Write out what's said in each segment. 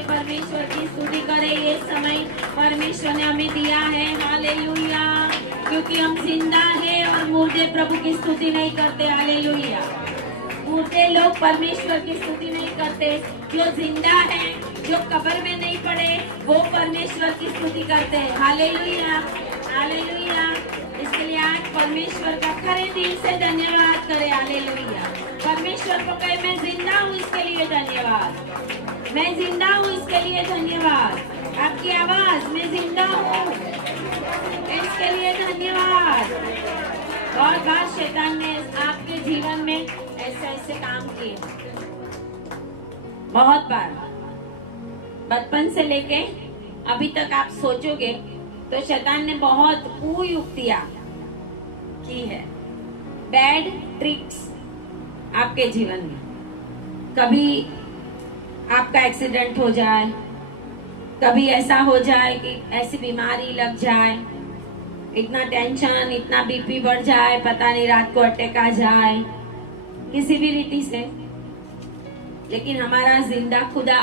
से परमेश्वर की स्तुति करें। ये समय परमेश्वर ने हमें दिया है, हालेलुया, क्योंकि हम जिंदा हैं और मुर्दे प्रभु की स्तुति नहीं करते, हालेलुया। मुर्दे लोग परमेश्वर की स्तुति नहीं करते, जो जिंदा है, जो कब्र में नहीं पड़े, वो परमेश्वर की स्तुति करते हैं, हालेलुया, हालेलुया। इसके लिए आज परमेश्वर का खरे दिल से धन्यवाद करें, हालेलुया। परमेश्वर को कहे मैं जिंदा हूँ, इसके लिए धन्यवाद, मैं जिंदा हूँ, इसके लिए धन्यवाद। आपकी आवाज, मैं जिंदा हूँ, इसके लिए धन्यवाद। बहुत बार शैतान ने आपके जीवन में ऐसे ऐसे काम किए, बहुत बार, बचपन से लेके अभी तक आप सोचोगे तो शैतान ने बहुत कुयुक्तियां की है, बैड ट्रिक्स आपके जीवन में। कभी आपका एक्सीडेंट हो जाए, कभी ऐसा हो जाए कि ऐसी बीमारी लग जाए, इतना टेंशन, इतना बीपी बढ़ जाए, पता नहीं रात को अटैक आ जाए, किसी भी रीति से। लेकिन हमारा जिंदा खुदा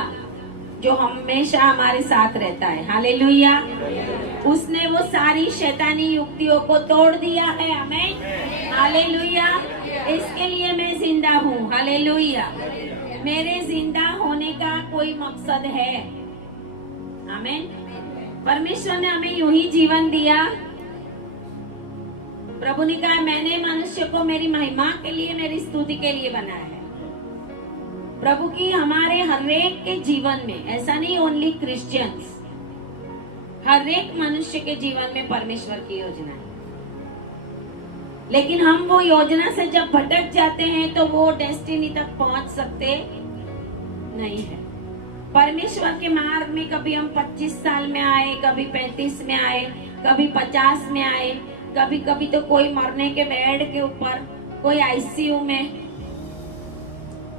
जो हमेशा हमारे साथ रहता है, हालेलुया, उसने वो सारी शैतानी युक्तियों को तोड़ दिया है, आमीन, हालेलुया। इसके लिए मैं जिंदा हूँ, हालेलुया। मेरे जिंदा होने का कोई मकसद है, आमीन। परमेश्वर ने हमें यूं ही जीवन दिया। प्रभु ने कहा मैंने मनुष्य को मेरी महिमा के लिए, मेरी स्तुति के लिए बनाया है। प्रभु की हमारे हर एक के जीवन में, ऐसा नहीं ओनली क्रिश्चियंस, हर एक मनुष्य के जीवन में परमेश्वर की योजना है। लेकिन हम वो योजना से जब भटक जाते हैं तो वो डेस्टिनी तक पहुंच सकते नहीं है। परमेश्वर के मार्ग में कभी हम 25 साल में आए, कभी 35 में आए, कभी 50 में आए, कभी कभी तो कोई मरने के बेड के ऊपर, कोई आईसीयू में,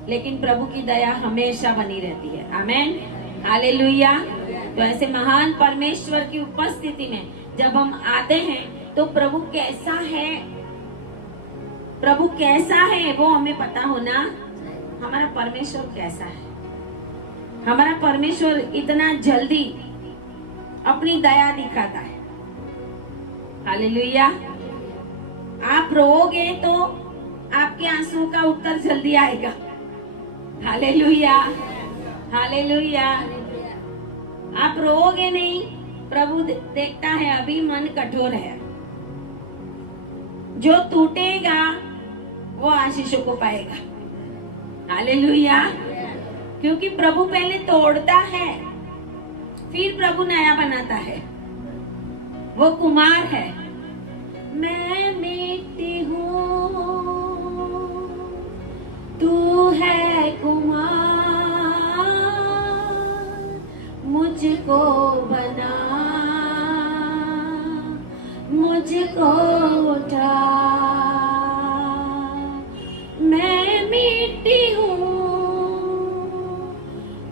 लेकिन प्रभु की दया हमेशा बनी रहती है, आमीन, हालेलुया। तो ऐसे महान परमेश्वर की उपस्थिति में जब हम आते हैं तो प्रभु कैसा है, प्रभु कैसा है वो हमें पता होना। हमारा परमेश्वर कैसा है, हमारा परमेश्वर इतना जल्दी अपनी दया दिखाता है, हालेलुया। आप रोओगे तो आपके आंसुओं का उत्तर जल्दी आएगा, हालेलुया, हालेलुया। आप रोओगे नहीं, प्रभु देखता है अभी मन कठोर है, जो टूटेगा वो आशीषों को पाएगा, हालेलुया। क्योंकि प्रभु पहले तोड़ता है, फिर प्रभु नया बनाता है। वो कुमार है। मैं मिट्टी हूँ, तू है कुमार, मुझको बना, मुझको उठा। मैं मिट्टी हूँ,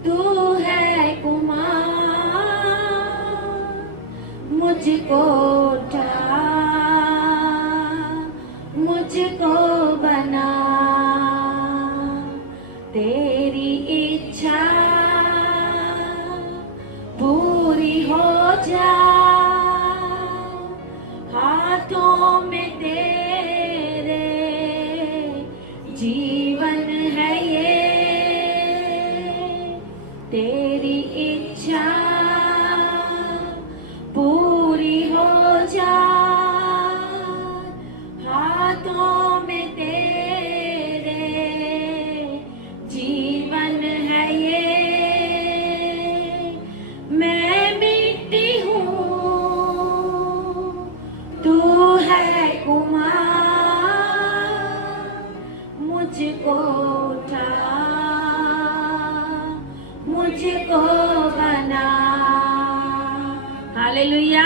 तू है कुमार, मुझको उठा, मुझको बना। तेरी इच्छा पूरी हो जा, हाथों में तेरे जीवन है ये। तेरी इच्छा पूरी हो जा, हाथों में तेरे जीवन है ये। मैं मिट्टी हूँ, तू है कुमार, मुझको उठा, मुझको बना, हालेलुया।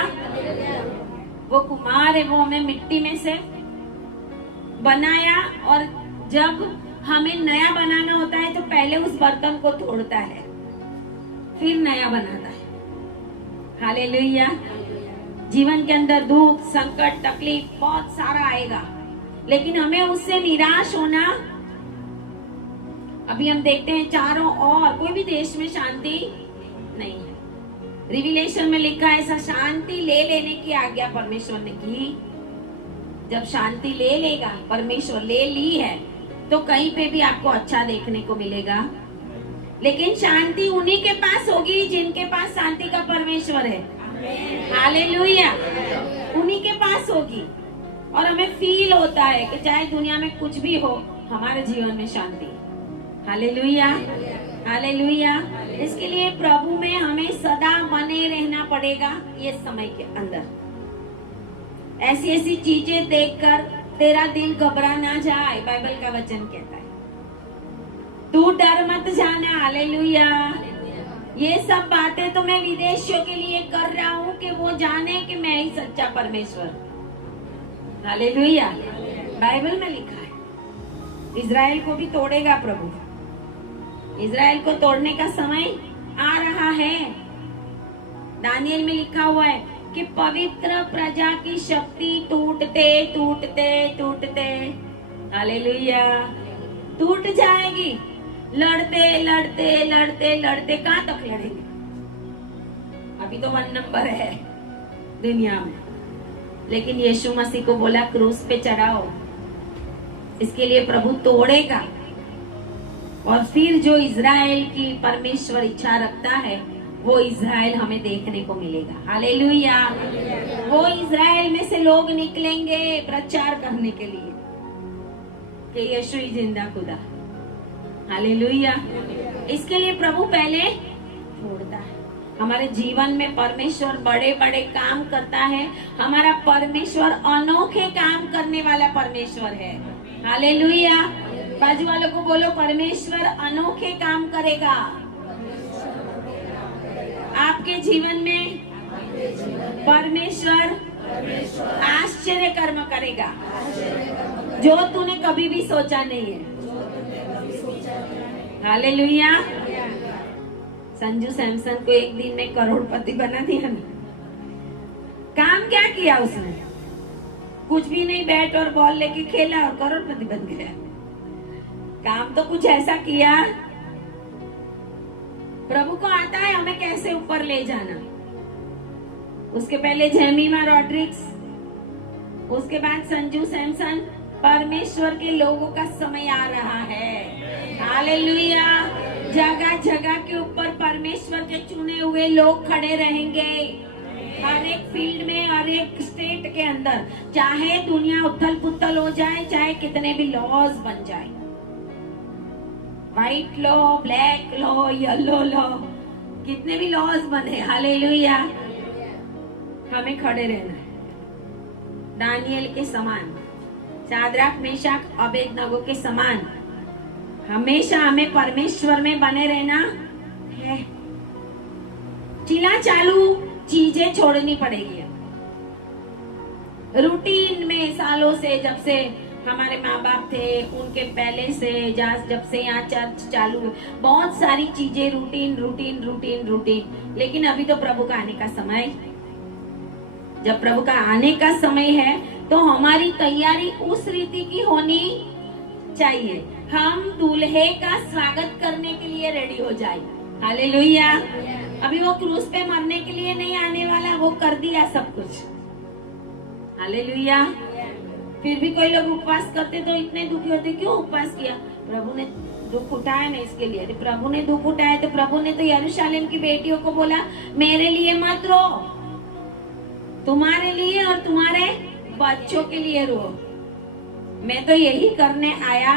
वो कुमार है, वो हमें मिट्टी में से बनाया, और जब हमें नया बनाना होता है तो पहले उस बर्तन को तोड़ता है, फिर नया बनाता है, हालेलुया। जीवन के अंदर दुख, संकट, तकलीफ बहुत सारा आएगा, लेकिन हमें उससे निराश होना। अभी हम देखते हैं चारों ओर, कोई भी देश में शांति नहीं है। रिविलेशन में लिखा है ऐसा शांति ले लेने की आज्ञा परमेश्वर ने की। जब शांति ले लेगा, परमेश्वर ले ली है, तो कहीं पे भी आपको अच्छा देखने को मिलेगा। लेकिन शांति उन्हीं के पास होगी जिनके पास शांति का परमेश्वर है। हालेलुया, उन्हीं के पास होगी। और हमें फील होता है कि चाहे दुनिया में कुछ भी हो, हमारे जीवन में शांति। Hallelujah, hallelujah. इसके लिए प्रभु में हमें सदा बने रहना पड़ेगा। ये समय के अंदर ऐसी ऐसी चीजें देखकर तेरा दिल घबरा ना जाए, बाइबल का वचन कहता है। तू डर मत जाना। हालेलुया। ये सब बातें तो मैं विदेशियों के लिए कर रहा हूँ कि वो जाने कि मैं ही सच्चा परमेश्वर। हालेलुया। बाइबल में लिखा है इजराइल को भी तोड़ेगा प्रभु। इजराइल को तोड़ने का समय आ रहा है। दानियल में लिखा हुआ है कि पवित्र प्रजा की शक्ति टूटते टूटते टूटते, हालेलुया, टूट जाएगी। लड़ते लड़ते लड़ते लड़ते कहां तक लड़ेंगे? अभी तो 1 नंबर है दुनिया में, लेकिन यीशु मसीह को बोला क्रूस पे चढ़ाओ। इसके लिए प्रभु तोड़ेगा। और फिर जो इजराइल की परमेश्वर इच्छा रखता है, वो इजराइल हमें देखने को मिलेगा। हालेलुया। वो इजराइल में से लोग निकलेंगे प्रचार करने के लिए कि यीशु ही जिंदा खुदा। हालेलुया। इसके लिए प्रभु पहले छोड़ता है। हमारे जीवन में परमेश्वर बड़े बड़े काम करता है। हमारा परमेश्वर अनोखे काम करने वाला परमेश्वर है। हालेलुया। बाजू वालों को बोलो, परमेश्वर अनोखे काम करेगा आपके जीवन में। परमेश्वर आश्चर्य कर्म करेगा जो तूने कभी भी सोचा नहीं है। हालेलुया। संजू सैमसन को एक दिन में करोड़पति बना दिया ना। काम क्या किया उसने? कुछ भी नहीं, बैट और बॉल लेके खेला और करोड़पति बन गया। काम तो कुछ ऐसा किया। प्रभु को आता है हमें कैसे ऊपर ले जाना। उसके पहले जेमिमा रॉड्रिक्स, उसके बाद संजू सैमसन। परमेश्वर के लोगों का समय आ रहा है। हालेलुया। जगह जगह के ऊपर परमेश्वर के चुने हुए लोग खड़े रहेंगे। हर एक फील्ड में, हर एक स्टेट के अंदर, चाहे दुनिया उथल पुथल हो जाए, चाहे कितने भी लॉज बन जाए, white law, black law, yellow law, कितने भी लॉज बने, हालेलुया, हमें खड़े रहना है। दानियल के समान, शाद्राक मेशक अबेदनगो के समान हमेशा हमें परमेश्वर में बने रहना है। चिला चालू चीजें छोड़नी पड़ेगी। रूटीन में सालों से, जब से हमारे माँ बाप थे उनके पहले से, जब से यहाँ चर्च चालू है, बहुत सारी चीजें रूटीन रूटीन रूटीन रूटीन। लेकिन अभी तो प्रभु का आने का समय, जब प्रभु का आने का समय है तो हमारी तैयारी उस रीति की होनी चाहिए। हम दूल्हे का स्वागत करने के लिए रेडी हो जाए। हालेलुया। अभी वो क्रूस पे मरने के लिए नहीं आने वाला, वो कर दिया सब कुछ। हालेलुया। फिर भी कोई लोग उपवास करते तो इतने दुखी होते, क्यों उपवास किया? प्रभु ने दुख उठाया ना इसके लिए। प्रभु ने दुख उठाया तो प्रभु ने तो यरूशलेम की बेटियों को बोला, मेरे लिए मत रो, तुम्हारे लिए और तुम्हारे बच्चों के लिए रो। मैं तो यही करने आया।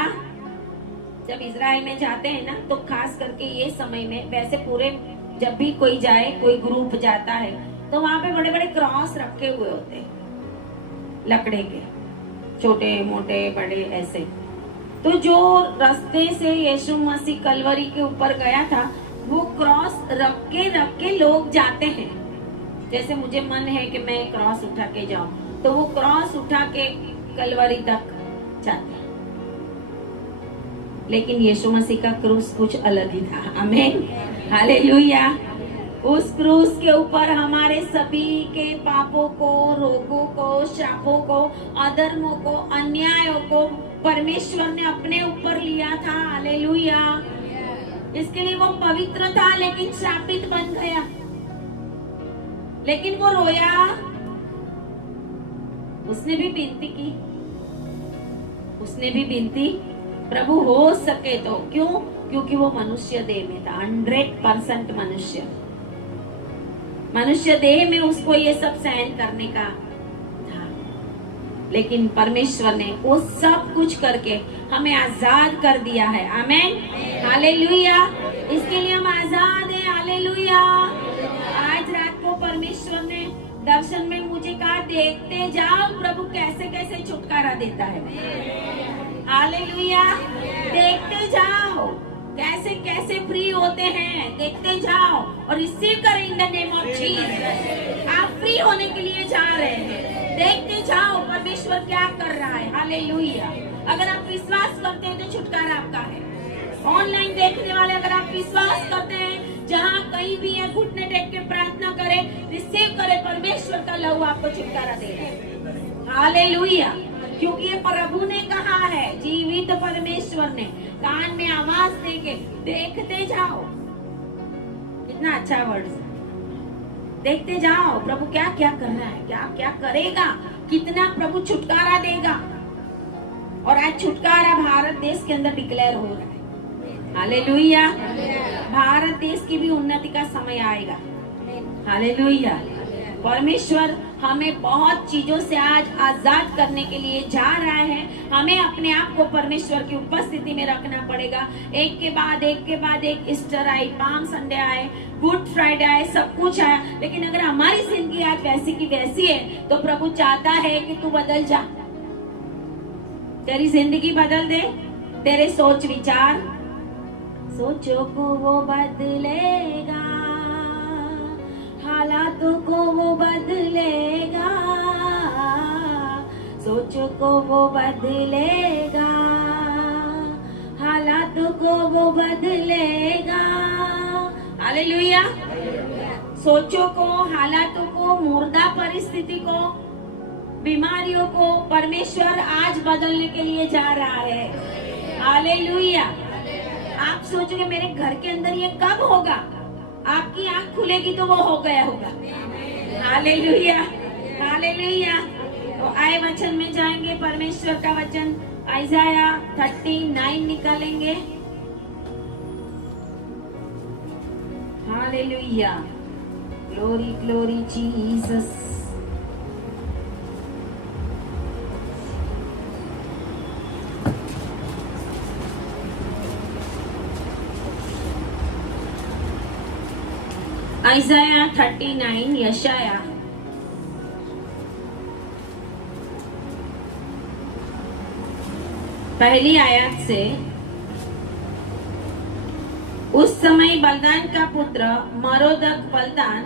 जब इजराइल में जाते हैं ना, तो खास करके ये समय में, वैसे पूरे जब भी कोई जाए, कोई ग्रुप जाता है, तो वहां पे बड़े बड़े क्रॉस रखे हुए होते हैं, लकड़े के, छोटे मोटे बड़े ऐसे। तो जो रास्ते से यीशु मसीह कलवरी के ऊपर गया था, वो क्रॉस रख के लोग जाते हैं। जैसे मुझे मन है कि मैं क्रॉस उठा के जाऊं, तो वो क्रॉस उठा के कलवरी तक जाते हैं। लेकिन यीशु मसीह का क्रूस कुछ अलग ही था। आमीन, हालेलुया। उस क्रूस के ऊपर हमारे सभी के पापों को, रोगों को, श्रापों को, अधर्मों को, अन्यायों को परमेश्वर ने अपने ऊपर लिया था। हालेलुया। इसके लिए वो पवित्र था लेकिन श्रापित बन गया। लेकिन वो रोया, उसने भी विनती की, उसने भी विनती, प्रभु हो सके तो। क्यों? क्योंकि वो मनुष्य देह में था, 100% मनुष्य देह में उसको ये सब सहन करने का था। लेकिन परमेश्वर ने वो सब कुछ करके हमें आजाद कर दिया है। आमेन, हालेलुया। इसके लिए हम आजाद हैं। हालेलुया। आज रात को परमेश्वर ने दर्शन में मुझे कहा, देखते जाओ प्रभु कैसे कैसे छुटकारा देता है। हालेलुया। देखते जाओ कैसे कैसे फ्री होते हैं, देखते जाओ और रिसीव करें in the name of Jesus. आप फ्री होने के लिए जा रहे हैं, देखते जाओ परमेश्वर क्या कर रहा है। हालेलुया। अगर आप विश्वास करते हैं तो छुटकारा आपका है। ऑनलाइन देखने वाले अगर आप विश्वास करते हैं, जहाँ कहीं भी है घुटने टेक के प्रार्थना करें, रिसीव करें, परमेश्वर का लहू आपको छुटकारा दे रहा है। हालेलुया। क्योंकि ये प्रभु ने कहा है, जीवित परमेश्वर ने कान में आवाज देके देखते जाओ। कितना अच्छा वर्ड, देखते जाओ प्रभु क्या क्या कर रहा है, क्या क्या करेगा, कितना प्रभु छुटकारा देगा। और आज छुटकारा भारत देश के अंदर डिक्लेयर हो रहा है। हालेलुया। भारत देश की भी उन्नति का समय आएगा। हालेलुया। परमेश्वर हमें बहुत चीजों से आज आजाद करने के लिए जा रहा है। हमें अपने आप को परमेश्वर की उपस्थिति में रखना पड़ेगा। एक के बाद एक ईस्टर आई, पाम संडे आए, गुड फ्राइडे आए, सब कुछ आया, लेकिन अगर हमारी जिंदगी आज वैसी की वैसी है तो प्रभु चाहता है कि तू बदल जा, तेरी जिंदगी बदल दे, तेरे सोच विचार, सोचों को वो बदलेगा, हालातों को वो बदलेगा, सोचों को वो बदलेगा, हालातों को वो बदलेगा। हालेलुया। सोचों को, हालातों को, मुर्दा परिस्थिति को, बीमारियों को परमेश्वर आज बदलने के लिए जा रहा है। हालेलुया। आप सोचोगे मेरे घर के अंदर ये कब होगा, आपकी आंख खुलेगी तो वो हो गया होगा। Hallelujah, hallelujah. तो आए वचन में जाएंगे, परमेश्वर का वचन आइजाया 39 निकालेंगे। Hallelujah, glory glory Jesus. आइजाया 39, यशाया पहली आयत से। उस समय बलदान का पुत्र मरोदक बलदान,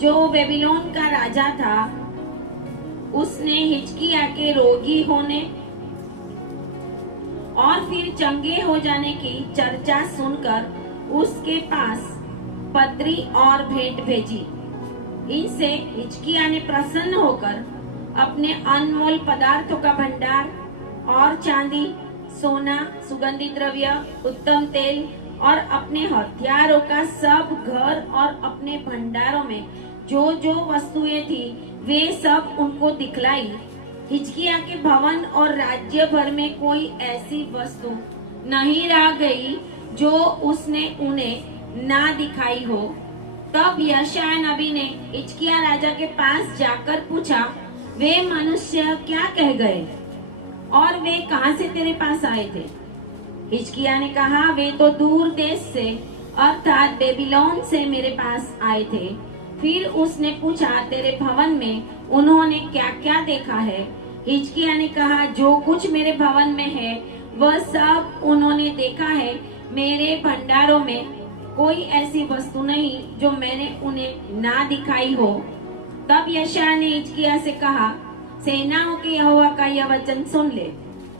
जो बेबीलोन का राजा था, उसने हिजकिय्याह के रोगी होने और फिर चंगे हो जाने की चर्चा सुनकर उसके पास पत्री और भेंट भेजी। इनसे हिजकिय्याह ने प्रसन्न होकर अपने अनमोल पदार्थों का भंडार और चांदी, सोना, सुगंधित द्रव्य, उत्तम तेल और अपने हथियारों का सब घर और अपने भंडारों में जो जो वस्तुएं थी वे सब उनको दिखलाई। हिजकिय्याह के भवन और राज्य भर में कोई ऐसी वस्तु नहीं रह गई जो उसने उन्हें ना दिखाई हो। तब यशायाह नबी ने हिजकिय्याह राजा के पास जाकर पूछा, वे मनुष्य क्या कह गए और वे कहां से तेरे पास आए थे? हिजकिय्याह ने कहा, वे तो दूर देश से अर्थात बेबीलोन से मेरे पास आए थे। फिर उसने पूछा, तेरे भवन में उन्होंने क्या क्या देखा है? हिजकिय्याह ने कहा, जो कुछ मेरे भवन में है वह सब उन्होंने देखा है। मेरे भंडारों में कोई ऐसी वस्तु नहीं जो मैंने उन्हें ना दिखाई हो। तब यशायाह ने हिजकिय्याह से कहा, सेनाओं के यहोवा का यह वचन सुन ले।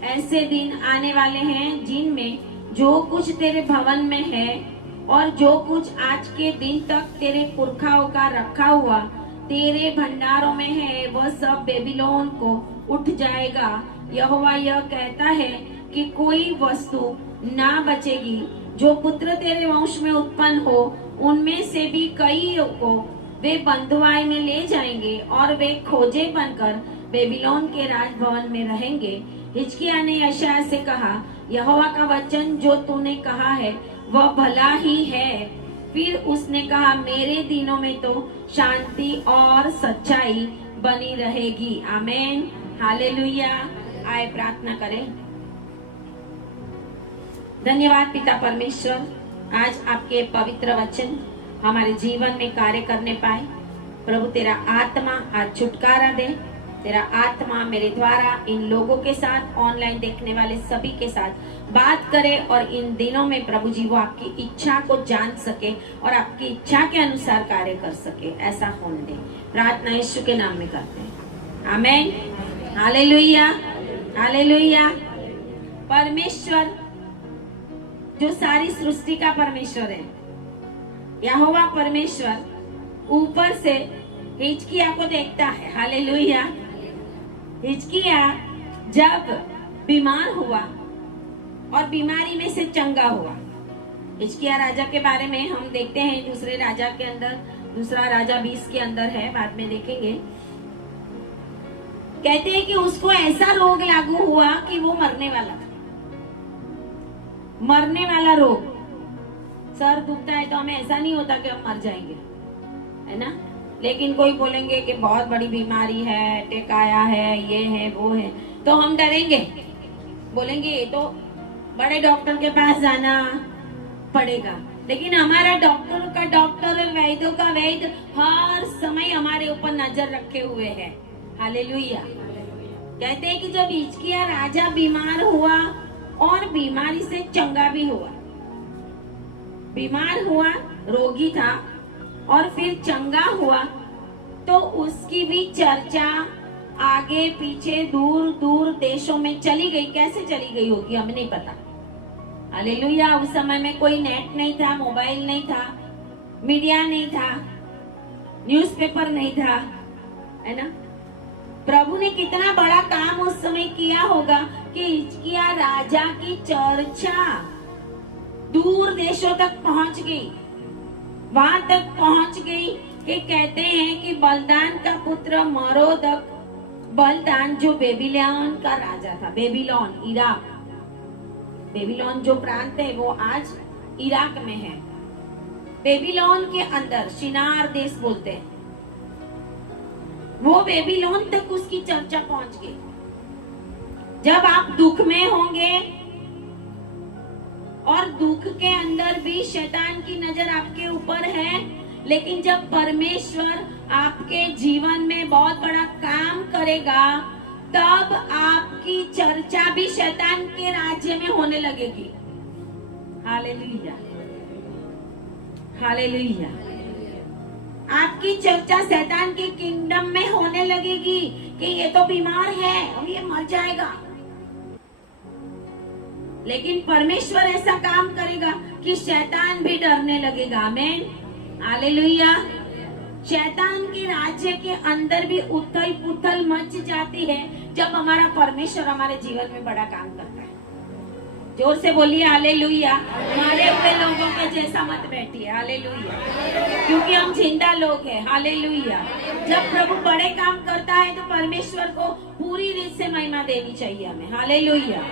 ऐसे दिन आने वाले हैं जिनमें जो कुछ तेरे भवन में है और जो कुछ आज के दिन तक तेरे पुरखाओं का रखा हुआ तेरे भंडारों में है, वह सब बेबीलोन को उठ जाएगा। यहोवा यह कहता है कि कोई वस्तु ना बचेगी जो पुत्र तेरे वंश में उत्पन्न हो उनमें से भी कई को वे बंधुआई में ले जाएंगे और वे खोजे बनकर बेबीलोन के राजभवन में रहेंगे। हिजकिय्याह ने यशायाह से कहा, यहोवा का वचन जो तूने कहा है वह भला ही है। फिर उसने कहा, मेरे दिनों में तो शांति और सच्चाई बनी रहेगी। आमीन, हालेलुया। आए प्रार्थना करें। धन्यवाद पिता परमेश्वर, आज आपके पवित्र वचन हमारे जीवन में कार्य करने पाए। प्रभु तेरा आत्मा आज छुटकारा दे, तेरा आत्मा मेरे द्वारा इन लोगों के साथ, ऑनलाइन देखने वाले सभी के साथ बात करे और इन दिनों में प्रभु जी वो आपकी इच्छा को जान सके और आपकी इच्छा के अनुसार कार्य कर सके। ऐसा होने दे, प्रार्थना यीशु के नाम में करते हैं। आमीन, हालेलुया, हालेलुया। परमेश्वर जो सारी सृष्टि का परमेश्वर है, यहोवा परमेश्वर ऊपर से हिजकिय्याह को देखता है। हालेलुया। हिजकिय्याह जब बीमार हुआ और बीमारी में से चंगा हुआ, हिजकिय्याह राजा के बारे में हम देखते हैं दूसरे राजा के अंदर, दूसरा राजा 20 के अंदर है, बाद में देखेंगे। कहते हैं कि उसको ऐसा रोग लागू हुआ कि वो मरने वाला था। मरने वाला रोग, सर दुखता है तो हमें ऐसा नहीं होता कि हम मर जाएंगे, है ना। लेकिन कोई बोलेंगे कि बहुत बड़ी बीमारी है, अटैक आया है, ये है वो है, तो हम डरेंगे, बोलेंगे ये तो बड़े डॉक्टर के पास जाना पड़ेगा। लेकिन हमारा डॉक्टर का डॉक्टर और वैद्यों का वैद्य हर समय हमारे ऊपर नजर रखे हुए है। हालेलुया। कहते हैं कि जब हिजकिय्याह राजा बीमार हुआ और बीमारी से चंगा भी हुआ, बीमार हुआ, रोगी था और फिर चंगा हुआ, तो उसकी भी चर्चा आगे पीछे दूर दूर देशों में चली गई। कैसे चली गई होगी हमें नहीं पता। हालेलुया। उस समय में कोई नेट नहीं था, मोबाइल नहीं था, मीडिया नहीं था, न्यूज़पेपर नहीं था, है ना। प्रभु ने कितना बड़ा काम उस समय किया होगा कि हिजकिय्याह राजा की चर्चा दूर देशों तक पहुंच गई, वहां तक पहुंच गई कि कहते हैं कि बलदान का पुत्र मरोदक, बलदान जो बेबीलोन का राजा था, बेबीलोन, इराक, बेबीलोन जो प्रांत है वो आज इराक में है। बेबीलोन के अंदर शिनार देश बोलते हैं, वो बेबीलोन तक उसकी चर्चा पहुंच गई। जब आप दुख में होंगे और दुख के अंदर भी शैतान की नजर आपके ऊपर है, लेकिन जब परमेश्वर आपके जीवन में बहुत बड़ा काम करेगा, तब आपकी चर्चा भी शैतान के राज्य में होने लगेगी। Hallelujah, hallelujah. आपकी चर्चा शैतान के किंगडम में होने लगेगी कि ये तो बीमार है और ये मर जाएगा। लेकिन परमेश्वर ऐसा काम करेगा कि शैतान भी डरने लगेगा। आमीन, हालेलुया। शैतान के राज्य के अंदर भी उथल पुथल मच जाती है जब हमारा परमेश्वर हमारे जीवन में बड़ा काम करता है। जोर से बोलिए हालेलुया। मारे हुए लोगों के जैसा मत बैठिए। हालेलुया, क्योंकि हम जिंदा लोग हैं। हालेलुया। जब प्रभु बड़े काम करता है तो परमेश्वर को पूरी रीत से महिमा देनी चाहिए हमें। हालेलुया।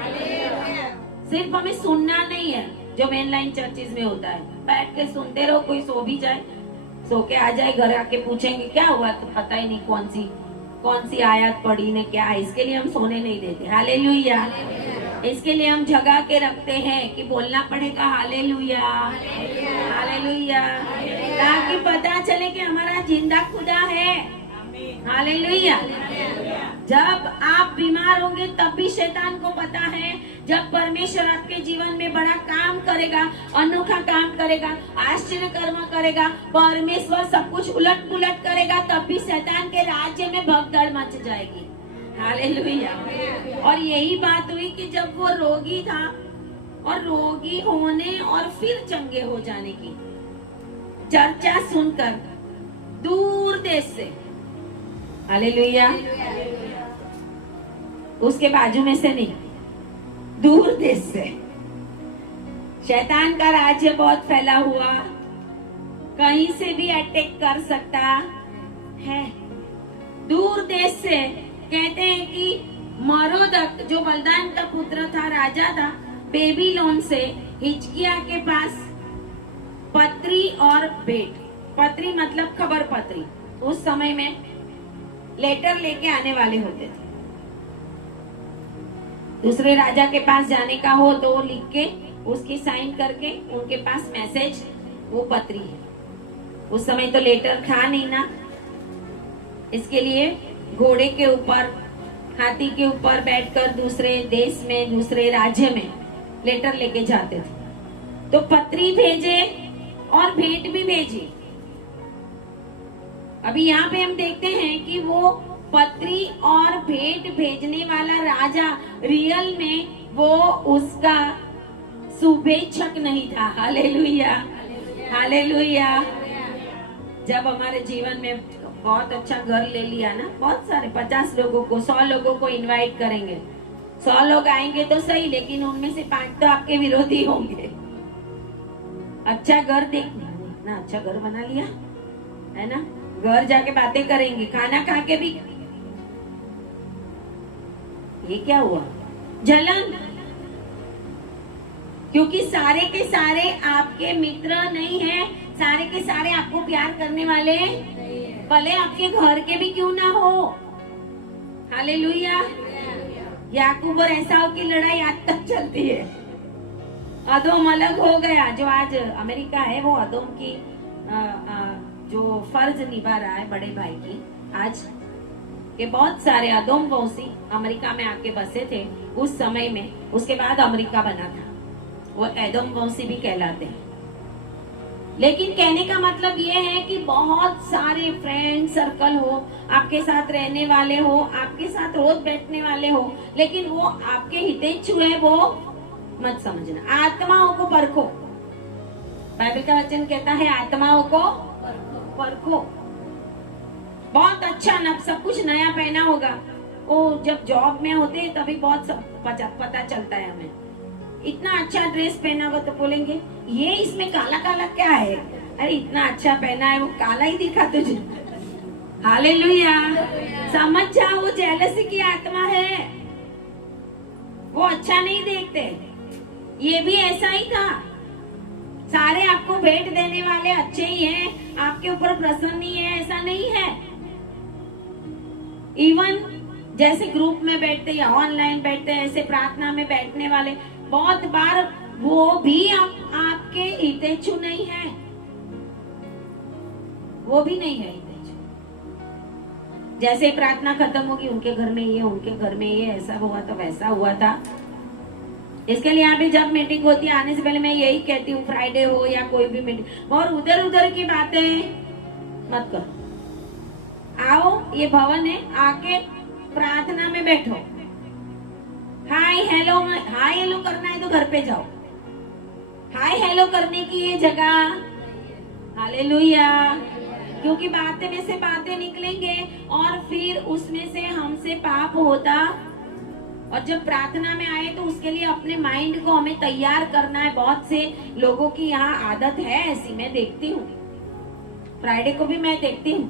सिर्फ हमें सुनना नहीं है जो मेन लाइन चर्चिज में होता है, बैठ के सुनते रहो, कोई सो भी जाए, सो के आ जाए, घर आके पूछेंगे क्या हुआ तो पता ही नहीं कौन सी आयत पढ़ी ने क्या है। इसके लिए हम सोने नहीं देते। हालेलुया। इसके लिए हम जगा के रखते हैं कि बोलना पड़ेगा हालेलुया, हालेलुया, ताकि पता चले कि हमारा जिंदा खुदा है। हालेलुया। जब आप बीमार होंगे तब भी शैतान को पता है, जब परमेश्वर आपके जीवन में बड़ा काम करेगा, अनोखा काम करेगा, आश्चर्य कर्म करेगा, परमेश्वर सब कुछ उलट पुलट करेगा, तब भी शैतान के राज्य में भगदड़ मच जाएगी। हालेलुया। और यही बात हुई कि जब वो रोगी था और रोगी होने और फिर चंगे हो जाने की चर्चा सुनकर दूर देश से, हालेलुया, उसके बाजू में से नहीं, दूर देश से शैतान का राज्य बहुत फैला हुआ, कहीं से भी अटैक कर सकता है। दूर देश से कहते हैं कि मरोदक जो बलदान का पुत्र था, राजा था, बेबीलोन से हिजकिया के पास पत्री और भेंट, पत्री मतलब खबर पत्री, उस समय में लेटर लेके आने वाले होते थे। दूसरे राजा के पास जाने का हो तो वो लिख के उसकी साइन करके उनके पास मैसेज, वो पत्री है। उस समय तो लेटर था नहीं ना, इसके लिए घोड़े के ऊपर, हाथी के ऊपर बैठकर दूसरे देश में, दूसरे राज्य में लेटर लेके जाते थे। तो पत्री भेजे और भेंट भी भेजी। अभी यहाँ पे हम देखते हैं कि वो पत्री और भेंट भेजने वाला राजा रियल में वो उसका शुभेच्छक नहीं था। Hallelujah, hallelujah. जब हमारे जीवन में बहुत अच्छा घर ले लिया ना, बहुत सारे 50 लोगों को, 100 लोगों को इनवाइट करेंगे, 100 लोग आएंगे तो सही, लेकिन उनमें से 5 तो आपके विरोधी होंगे। अच्छा घर देखना ना, अच्छा घर बना लिया है ना, घर जाके बातें करेंगे, खाना खा के भी ये क्या हुआ, जलन। क्योंकि सारे के सारे आपके मित्र नहीं है, सारे के सारे आपको प्यार करने वाले भले आपके घर के भी क्यों ना हो। हालेलुया। याकूब और एसाव की लड़ाई आज तक चलती है। अदोम अलग हो गया, जो आज अमेरिका है वो अदोम की जो फर्ज निभा रहा है बड़े भाई की, आज के बहुत सारे अदोम वंशी अमेरिका में आके बसे थे उस समय में। उसके बाद अमेरिका बना था, वो एदोम वंशी भी कहलाते हैं। लेकिन कहने का मतलब ये है कि बहुत सारे फ्रेंड सर्कल हो, आपके साथ रहने वाले हो, आपके साथ रोज बैठने वाले हो, लेकिन वो आपके हितेच्छु है वो मत समझना। आत्माओं को परखो, बाइबल का वचन कहता है आत्माओं को परखो। बहुत अच्छा न सब कुछ नया पहना होगा, वो जब जॉब में होते तभी बहुत सब पता चलता है हमें। इतना अच्छा ड्रेस पहना होगा तो बोलेंगे ये इसमें काला काला क्या है, अरे इतना अच्छा पहना है, वो काला ही दिखा तुझे। हालेलुया। समझ जाओ वो जेलसी की आत्मा है, वो अच्छा नहीं देखते। ये भी ऐसा ही था, सारे आपको भेंट देने वाले अच्छे ही हैं, आपके ऊपर प्रसन्न ही है, ऐसा नहीं है। इवन जैसे ग्रुप में बैठते या ऑनलाइन बैठते, ऐसे प्रार्थना में बैठने वाले बहुत बार वो भी आपके हितेच्छु नहीं है, वो भी नहीं है हितेच्छु। जैसे प्रार्थना खत्म होगी, उनके घर में ये, उनके घर में ये, ऐसा हुआ तो वैसा हुआ था। इसके लिए यहाँ पे जब मीटिंग होती है, आने से पहले मैं यही कहती हूँ, फ्राइडे हो या कोई भी मीटिंग, और उधर उधर की बातें मत करो। आओ, ये भवन है, आके प्रार्थना में बैठो। हाय हेलो, हाय हेलो करना है तो घर पे जाओ, हाय हेलो करने की ये जगह। हालेलुया। क्योंकि बातें में से बातें निकलेंगे और फिर उसमें से हमसे पाप होता। और जब प्रार्थना में आए तो उसके लिए अपने माइंड को हमें तैयार करना है। बहुत से लोगों की यहाँ आदत है ऐसी, मैं देखती हूँ, फ्राइडे को भी मैं देखती हूँ,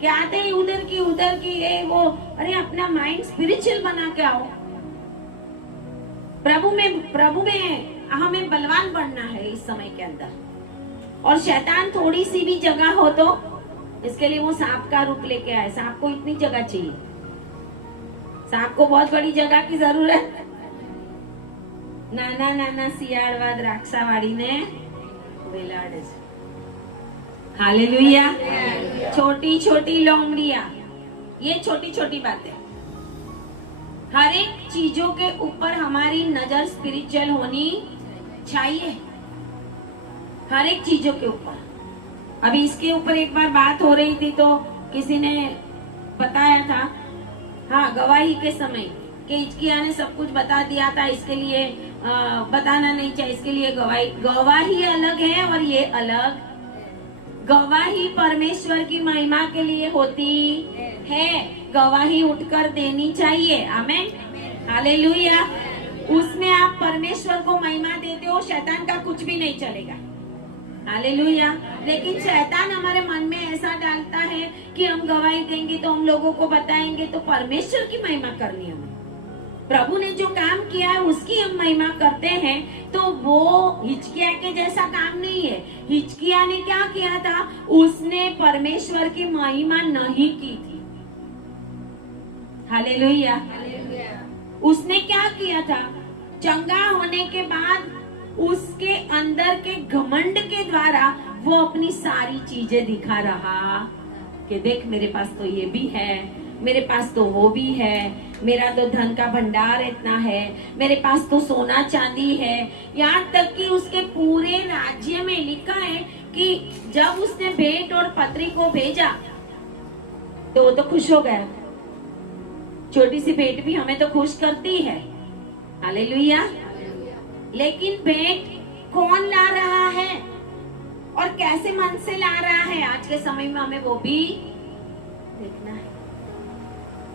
क्या आते हैं उधर की ये वो। अरे अपना माइंड स्पिरिचुअल बना के आओ, प्रभु में हमें बलवान बनना है इस समय के अंदर। और शैतान थोड़ी सी भी जगह हो तो इसके लिए वो सांप का रूप लेके आए। सांप को इतनी जगह चाहिए, सांप को बहुत बड़ी जगह की जरूरत। नाना नाना सियाड़वा द्राक्षावाड़ी ने वेलाड़े। हालेलुया। छोटी छोटी लोमड़िया, ये छोटी छोटी बातें। हर एक चीजों के ऊपर हमारी नजर स्पिरिचुअल होनी चाहिए, हर एक चीजों के ऊपर। अभी इसके ऊपर एक बार बात हो रही थी तो किसी ने बताया था, हाँ, गवाही के समय कि हिजकिय्याह ने सब कुछ बता दिया था, इसके लिए बताना नहीं चाहिए, इसके लिए गवाही अलग है और ये अलग। गवाही परमेश्वर की महिमा के लिए होती है, गवाही उठकर देनी चाहिए। आमेन, हालेलुया। उसमें आप परमेश्वर को महिमा देते हो, शैतान का कुछ भी नहीं चलेगा। हालेलुया। लेकिन शैतान हमारे मन में ऐसा डालता है कि हम गवाही देंगे तो हम लोगों को बताएंगे तो परमेश्वर की महिमा करनी है। हमें प्रभु ने जो काम किया है उसकी हम महिमा करते हैं, तो वो हिजकिय्याह के जैसा काम नहीं है। हिजकिय्याह ने क्या किया था? उसने परमेश्वर की महिमा नहीं की थी। हालेलुया। उसने क्या किया था? चंगा होने के बाद उसके अंदर के घमंड के द्वारा वो अपनी सारी चीजें दिखा रहा कि देख मेरे पास तो ये भी है, मेरे पास तो वो भी है, मेरा तो धन का भंडार इतना है, मेरे पास तो सोना चांदी है। यहाँ तक कि उसके पूरे राज्य में लिखा है कि जब उसने भेंट और पत्री को भेजा तो वो तो खुश हो गया। छोटी सी भेंट भी हमें तो खुश करती है। हालेलुया। लेकिन भेंट कौन ला रहा है और कैसे मन से ला रहा है, आज के समय में हमें वो भी देखना है।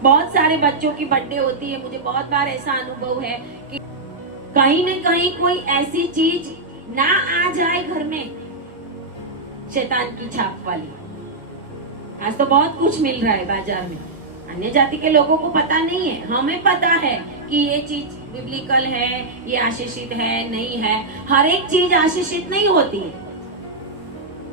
बहुत सारे बच्चों की बर्थडे होती है, मुझे बहुत बार ऐसा अनुभव है कि कहीं न कहीं कोई ऐसी चीज ना आ जाए घर में, शैतान की छाप वाली। आज तो बहुत कुछ मिल रहा है बाजार में, अन्य जाति के लोगों को पता नहीं है, हमें पता है कि ये चीज बिब्लिकल है, ये आशीषित है, नहीं है। हर एक चीज आशीषित नहीं होती है,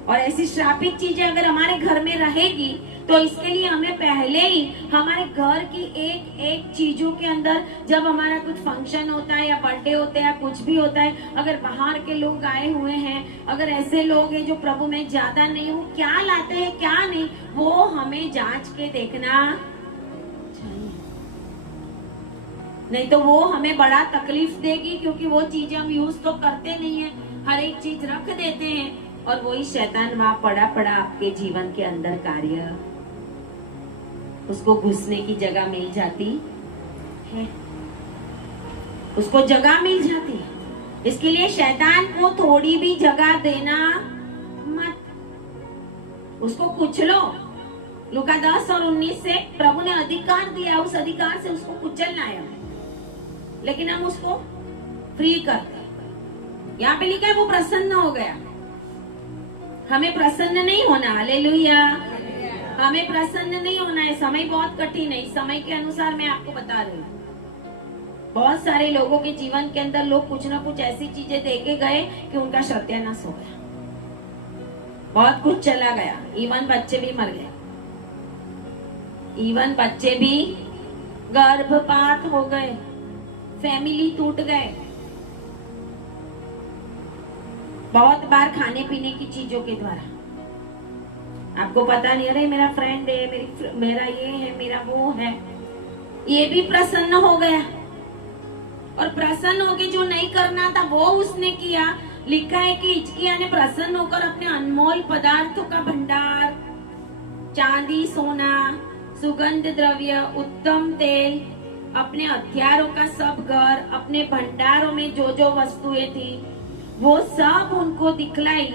और ऐसी श्रापित चीजें अगर हमारे घर में रहेगी तो इसके लिए हमें पहले ही हमारे घर की एक एक चीजों के अंदर, जब हमारा कुछ फंक्शन होता है या बर्थडे होता है या कुछ भी होता है, अगर बाहर के लोग आए हुए हैं, अगर ऐसे लोग हैं जो प्रभु में ज्यादा नहीं, वो क्या लाते हैं क्या नहीं, वो हमें जांच के देखना चाहिए। नहीं तो वो हमें बड़ा तकलीफ देगी, क्योंकि वो चीजें हम यूज तो करते नहीं है, हर एक चीज रख देते हैं, और वही शैतान वहां पड़ा पड़ा आपके जीवन के अंदर कार्य, उसको घुसने की जगह मिल जाती है, उसको जगह मिल जाती है। इसके लिए शैतान को थोड़ी भी जगह देना मत, उसको कुचलो। लूका 10 और 19 से प्रभु ने अधिकार दिया, उस अधिकार से उसको कुचलना है, लेकिन हम उसको फ्री करते। यहाँ पे लिखा है वो प्रसन्न हो गया। हमें प्रसन्न नहीं होना, हालेलुया, हमें प्रसन्न नहीं होना है। समय बहुत कठिन है, इस समय के अनुसार मैं आपको बता रही हूँ। बहुत सारे लोगों के जीवन के अंदर लोग कुछ ना कुछ ऐसी चीजें देके गए कि उनका सत्यानाश हो गया, बहुत कुछ चला गया, इवन बच्चे भी मर गए, इवन बच्चे भी गर्भपात हो गए, फैमिली टूट गए। बहुत बार खाने पीने की चीजों के द्वारा, आपको पता नहीं, अरे मेरा फ्रेंड है, मेरा ये है, मेरा वो है, ये भी प्रसन्न हो गया, और प्रसन्न होके जो नहीं करना था वो उसने किया। लिखा है कि हिजकिय्याह ने प्रसन्न होकर अपने अनमोल पदार्थों का भंडार, चांदी, सोना, सुगंध द्रव्य, उत्तम तेल, अपने हथियारों का सब घर, अपने भंडारों में जो जो वस्तुएं थी वो सब उनको दिखलाई।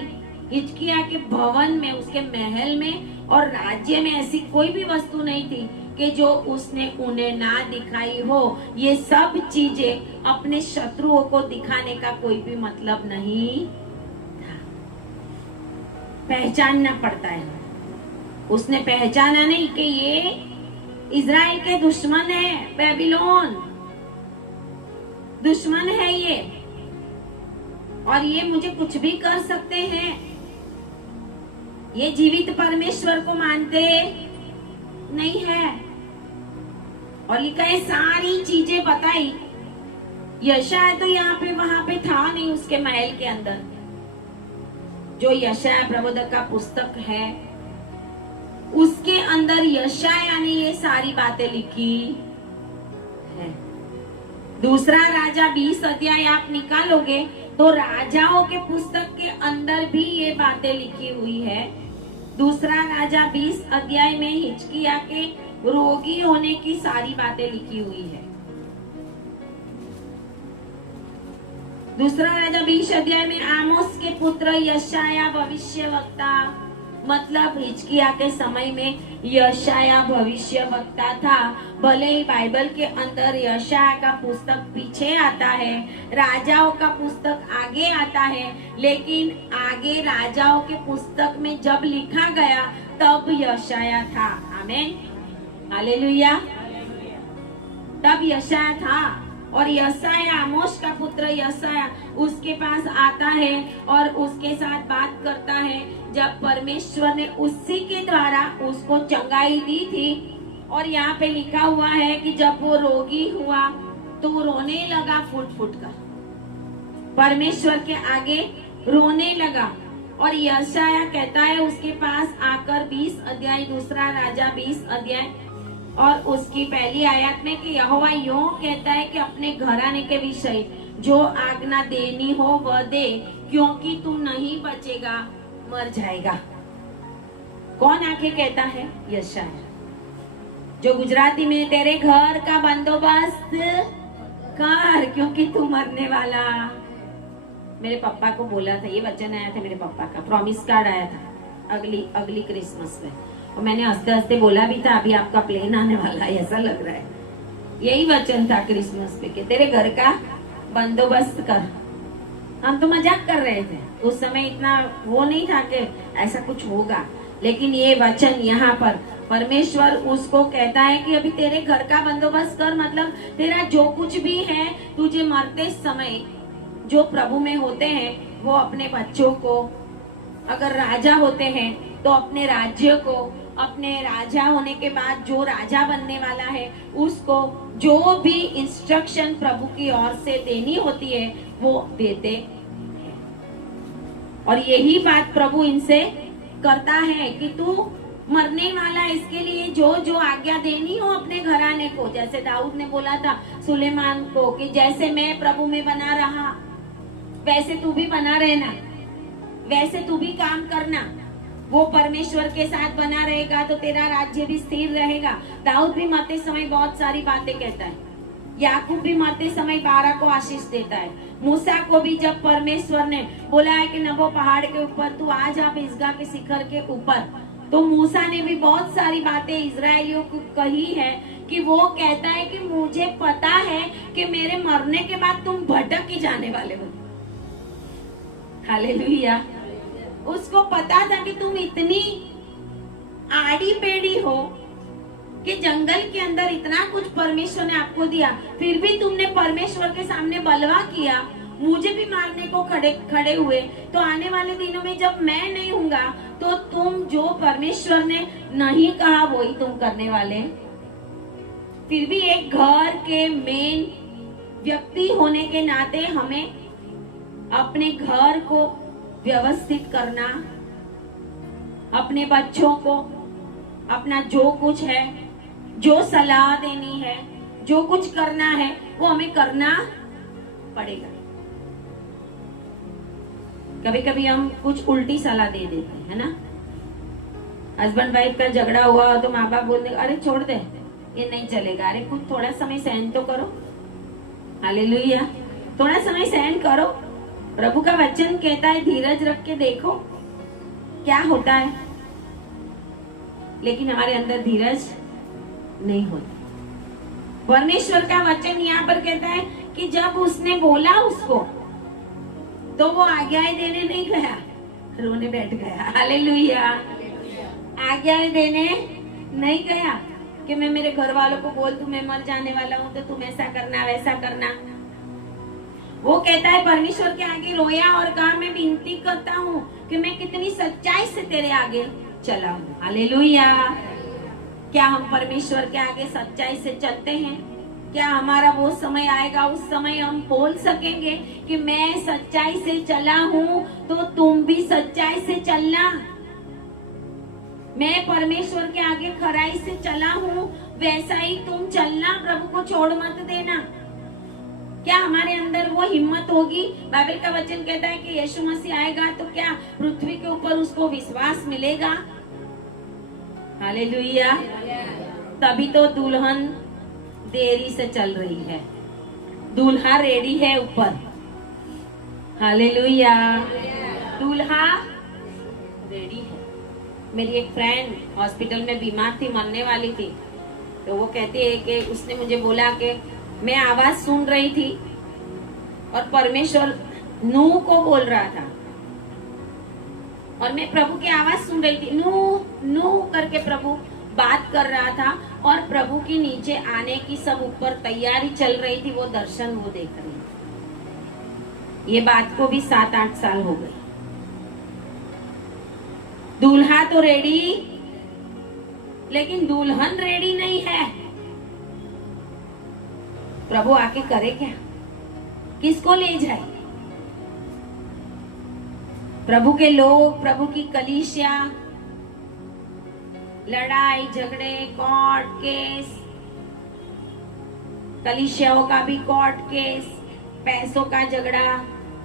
हिजकिय्याह के भवन में, उसके महल में और राज्य में ऐसी कोई भी वस्तु नहीं थी कि जो उसने उन्हें ना दिखाई हो। ये सब चीजें अपने शत्रुओं को दिखाने का कोई भी मतलब नहीं था। पहचानना पड़ता है। उसने पहचाना नहीं कि ये इजराइल के दुश्मन है, बेबीलोन दुश्मन है ये, और ये मुझे कुछ भी कर सकते हैं। ये जीवित परमेश्वर को मानते नहीं है। और लिखा है सारी चीजें बताई। यशायाह तो यहाँ पे वहां पे था नहीं, उसके महल के अंदर। जो यशायाह प्रबोधक का पुस्तक है उसके अंदर यशायाह ने ये सारी बातें लिखी है। दूसरा राजा 20 अध्याय आप निकालोगे तो राजाओं के पुस्तक के अंदर भी ये बातें लिखी हुई है। दूसरा राजा 20 अध्याय में हिजकिय्याह के रोगी होने की सारी बातें लिखी हुई है। दूसरा राजा 20 अध्याय में आमोस के पुत्र यशायाह भविष्यवक्ता मतलब हिजकिय्याह के समय में यशाया भविष्य वक्ता था। भले ही बाइबल के अंदर यशाया का पुस्तक पीछे आता है, राजाओं का पुस्तक आगे आता है, लेकिन आगे राजाओं के पुस्तक में जब लिखा गया तब यशाया था। आमीन, हालेलुया। तब यशाया था। और यशाया, आमोस का पुत्र यशाया उसके पास आता है और उसके साथ बात करता है जब परमेश्वर ने उसी के द्वारा उसको चंगाई दी थी। और यहाँ पे लिखा हुआ है कि जब वो रोगी हुआ तो वो रोने लगा फुट फुट कर, परमेश्वर के आगे रोने लगा। और यशाया कहता है उसके पास आकर 20 अध्याय, दूसरा राजा 20 अध्याय और उसकी पहली आयत में कि यहोवा यूं कहता है कि अपने घराने के विषय जो आज्ञा देनी हो वह दे, क्योंकि तू नहीं बचेगा, मर जाएगा। कौन आके कहता है? यशाया। जो गुजराती में तेरे घर का बंदोबस्त कर क्योंकि तू मरने वाला। मेरे पापा को बोला था, ये वचन आया था मेरे पापा का, प्रॉमिस कार्ड आया था अगली क्रिसमस में, और मैंने हंसते हंसते बोला भी था अभी आपका प्लेन आने वाला है, ऐसा लग रहा है। यही वचन था क्रिसमस पे कि तेरे घर का बंदोबस्त कर। हम तो मजाक कर रहे थे उस समय, इतना वो नहीं था कि ऐसा कुछ होगा, लेकिन ये वचन यहाँ पर परमेश्वर उसको कहता है कि अभी तेरे घर का बंदोबस्त कर, मतलब तेरा जो कुछ भी है तुझे मरते समय जो प्रभु में होते हैं वो अपने बच्चों को, अगर राजा होते हैं तो अपने राज्य को, अपने राजा होने के बाद जो राजा बनने वाला है उसको जो भी इंस्ट्रक्शन प्रभु की ओर से देनी होती है वो देते हैं। और यही बात प्रभु इनसे करता है कि तू मरने वाला, इसके लिए जो जो आज्ञा देनी हो अपने घराने को, जैसे दाऊद ने बोला था सुलेमान को कि जैसे मैं प्रभु में बना रहा वैसे तू भी बना रहना, वैसे तू भी काम करना। वो परमेश्वर के साथ बना रहेगा तो तेरा राज्य भी स्थिर रहेगा। दाऊद भी मरते समय बहुत सारी बातें कहता है, याकूब भी मरते समय 12 को आशीष देता है, मूसा को भी जब परमेश्वर ने बोला है कि नबो पहाड़ के ऊपर तू आ जा, पिसगा के शिखर के ऊपर, तो मूसा ने भी बहुत सारी बातें इजरायलियों को कही है कि वो कहता है कि मुझे पता है कि मेरे मरने के बाद तुम भटक ही जाने वाले हो। हालेलुया। उसको पता था कि तुम इतनी आड़ी पेड़ी हो कि जंगल के अंदर इतना कुछ परमेश्वर ने आपको दिया, फिर भी तुमने परमेश्वर के सामने बलवा किया, मुझे भी मारने को खड़े हुए। तो आने वाले दिनों में जब मैं नहीं हूँगा तो तुम जो परमेश्वर ने नहीं कहा वही तुम करने वाले। फिर भी एक घर के मेन व्यक्ति होने के नाते हमें अपने घर को व्यवस्थित करना, अपने बच्चों को अपना जो कुछ है, जो सलाह देनी है, जो कुछ करना है वो हमें करना पड़ेगा। कभी कभी हम कुछ उल्टी सलाह दे देते हैं ना, हस्बैंड वाइफ का झगड़ा हुआ तो माँ बाप बोलते अरे छोड़ दे ये नहीं चलेगा, अरे कुछ थोड़ा समय सहन तो करो। हालेलुया। थोड़ा समय सहन करो। प्रभु का वचन कहता है धीरज रख के देखो क्या होता है, लेकिन हमारे अंदर धीरज नहीं होती। परमेश्वर का वचन यहाँ पर कहता है कि जब उसने बोला उसको तो वो आज्ञाएं देने नहीं गया, रोने बैठ गया। हालेलुया। आज्ञाएं देने नहीं गया कि मैं मेरे घर वालों को बोल दूं मैं मर जाने वाला हूं तो तुम ऐसा करना वैसा करना। वो कहता है परमेश्वर के आगे रोया और कहा मैं विनती करता हूँ कि मैं कितनी सच्चाई से तेरे आगे चला हूँ। हालेलुया। क्या हम परमेश्वर के आगे सच्चाई से चलते हैं? क्या हमारा वो समय आएगा उस समय हम बोल सकेंगे कि मैं सच्चाई से चला हूँ तो तुम भी सच्चाई से चलना। मैं परमेश्वर के आगे खराई से चला हूँ वैसा ही तुम चलना, प्रभु को छोड़ मत देना। क्या हमारे अंदर वो हिम्मत होगी? बाइबल का वचन कहता है कि यीशु मसीह आएगा तो क्या पृथ्वी के ऊपर उसको विश्वास मिलेगा? हालेलुया। तभी तो दुल्हन देरी से चल रही है, दूल्हा रेडी है ऊपर। हालेलुया। दूल्हा रेडी है। मेरी एक फ्रेंड हॉस्पिटल में बीमार थी, मरने वाली थी, तो वो कहती है कि उसने मुझे बोला कि मैं आवाज सुन रही थी और परमेश्वर नूह को बोल रहा था और मैं प्रभु की आवाज सुन रही थी, नूह नूह करके प्रभु बात कर रहा था और प्रभु की नीचे आने की सब ऊपर तैयारी चल रही थी, वो दर्शन वो देख रही थी। ये बात को भी 7-8 साल हो गए। दूल्हा तो रेडी, लेकिन दुल्हन रेडी नहीं है। प्रभु आके करे क्या? किसको ले जाए? प्रभु के लोग, प्रभु की कलीसिया, लड़ाई झगड़े, कोर्ट केस, कलीसियाओं का भी कोर्ट केस, पैसों का झगड़ा,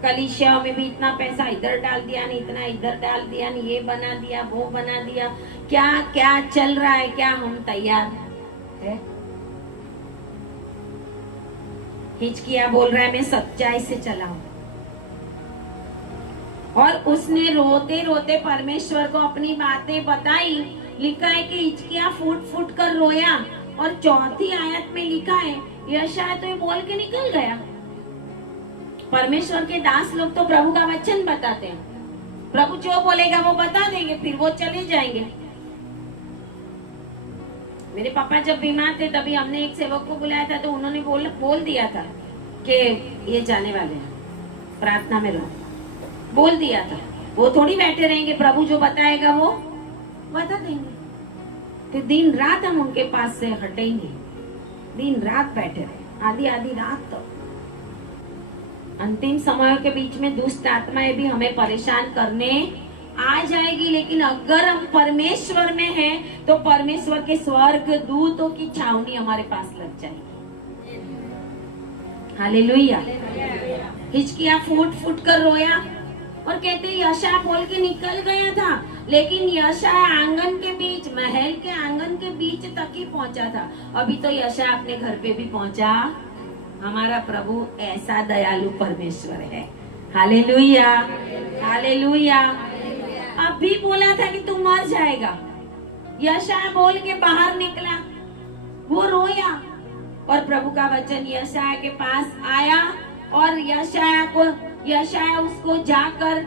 कलीसियाओं में भी इतना पैसा इधर डाल दिया नहीं, इतना इधर डाल दिया नहीं, ये बना दिया वो बना दिया, क्या क्या चल रहा है? क्या हम तैयार है? हिचकिया बोल रहा है मैं सच्चाई से चला हूं, और उसने रोते रोते परमेश्वर को अपनी बातें बताई। लिखा है कि हिचकिया फूट फूट कर रोया, और 4थी आयत में लिखा है, यशायाह तो ये बोल के निकल गया। परमेश्वर के दास लोग तो प्रभु का वचन बताते हैं, प्रभु जो बोलेगा वो बता देंगे, फिर वो चले जाएंगे। मेरे पापा जब बीमार थे तभी हमने एक सेवक को बुलाया था, तो उन्होंने बोल दिया था कि ये जाने वाले हैं, प्रार्थना में रहो, बोल दिया था। वो थोड़ी बैठे रहेंगे, प्रभु जो बताएगा वो बता देंगे। तो दिन रात हम उनके पास से हटेंगे, दिन रात बैठे रहे, आधी आधी रात तक। अंतिम समयों के बीच में दुष्ट आत्माएं भी हमें परेशान करने आ जाएगी, लेकिन अगर हम परमेश्वर में हैं तो परमेश्वर के स्वर्ग दूतों की छावनी हमारे पास लग जाएगी। हालेलुया। हिचकिया फूट फूट कर रोया, और कहते यशायाह बोल के निकल गया था, लेकिन यशायाह आंगन के बीच, महल के आंगन के बीच तक ही पहुंचा था। अभी तो यशायाह अपने घर पे भी पहुंचा। हमारा प्रभु ऐसा दयालु परमेश्वर है। Hallelujah, hallelujah. अभी बोला था कि तू मर जाएगा, यशायाह बोल के बाहर निकला, वो रोया, और प्रभु का वचन यशायाह के पास आया, और यशायाह उसको जाकर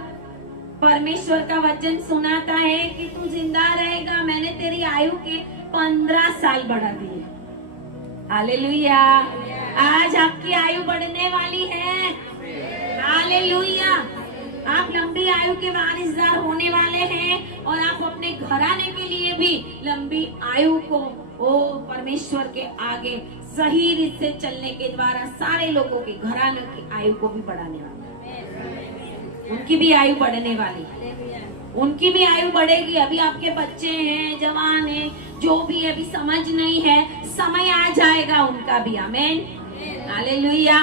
परमेश्वर का वचन सुनाता है कि तू जिंदा रहेगा, मैंने तेरी आयु के 15 साल बढ़ा दिए। हालेलुया। आज आपकी आयु बढ़ने वाली है। हालेलुया। आप लंबी आयु के वारिसदार होने वाले हैं, और आप अपने घराने के लिए भी लंबी आयु को परमेश्वर के आगे सही रीत से चलने के द्वारा सारे लोगों के घराने की आयु को भी बढ़ाने वाले हैं। उनकी भी आयु बढ़ने वाली है, उनकी भी आयु बढ़ेगी। अभी आपके बच्चे हैं, जवान हैं, जो भी अभी समझ नहीं है, समय आ जाएगा उनका भी। आमीन, हालेलुया।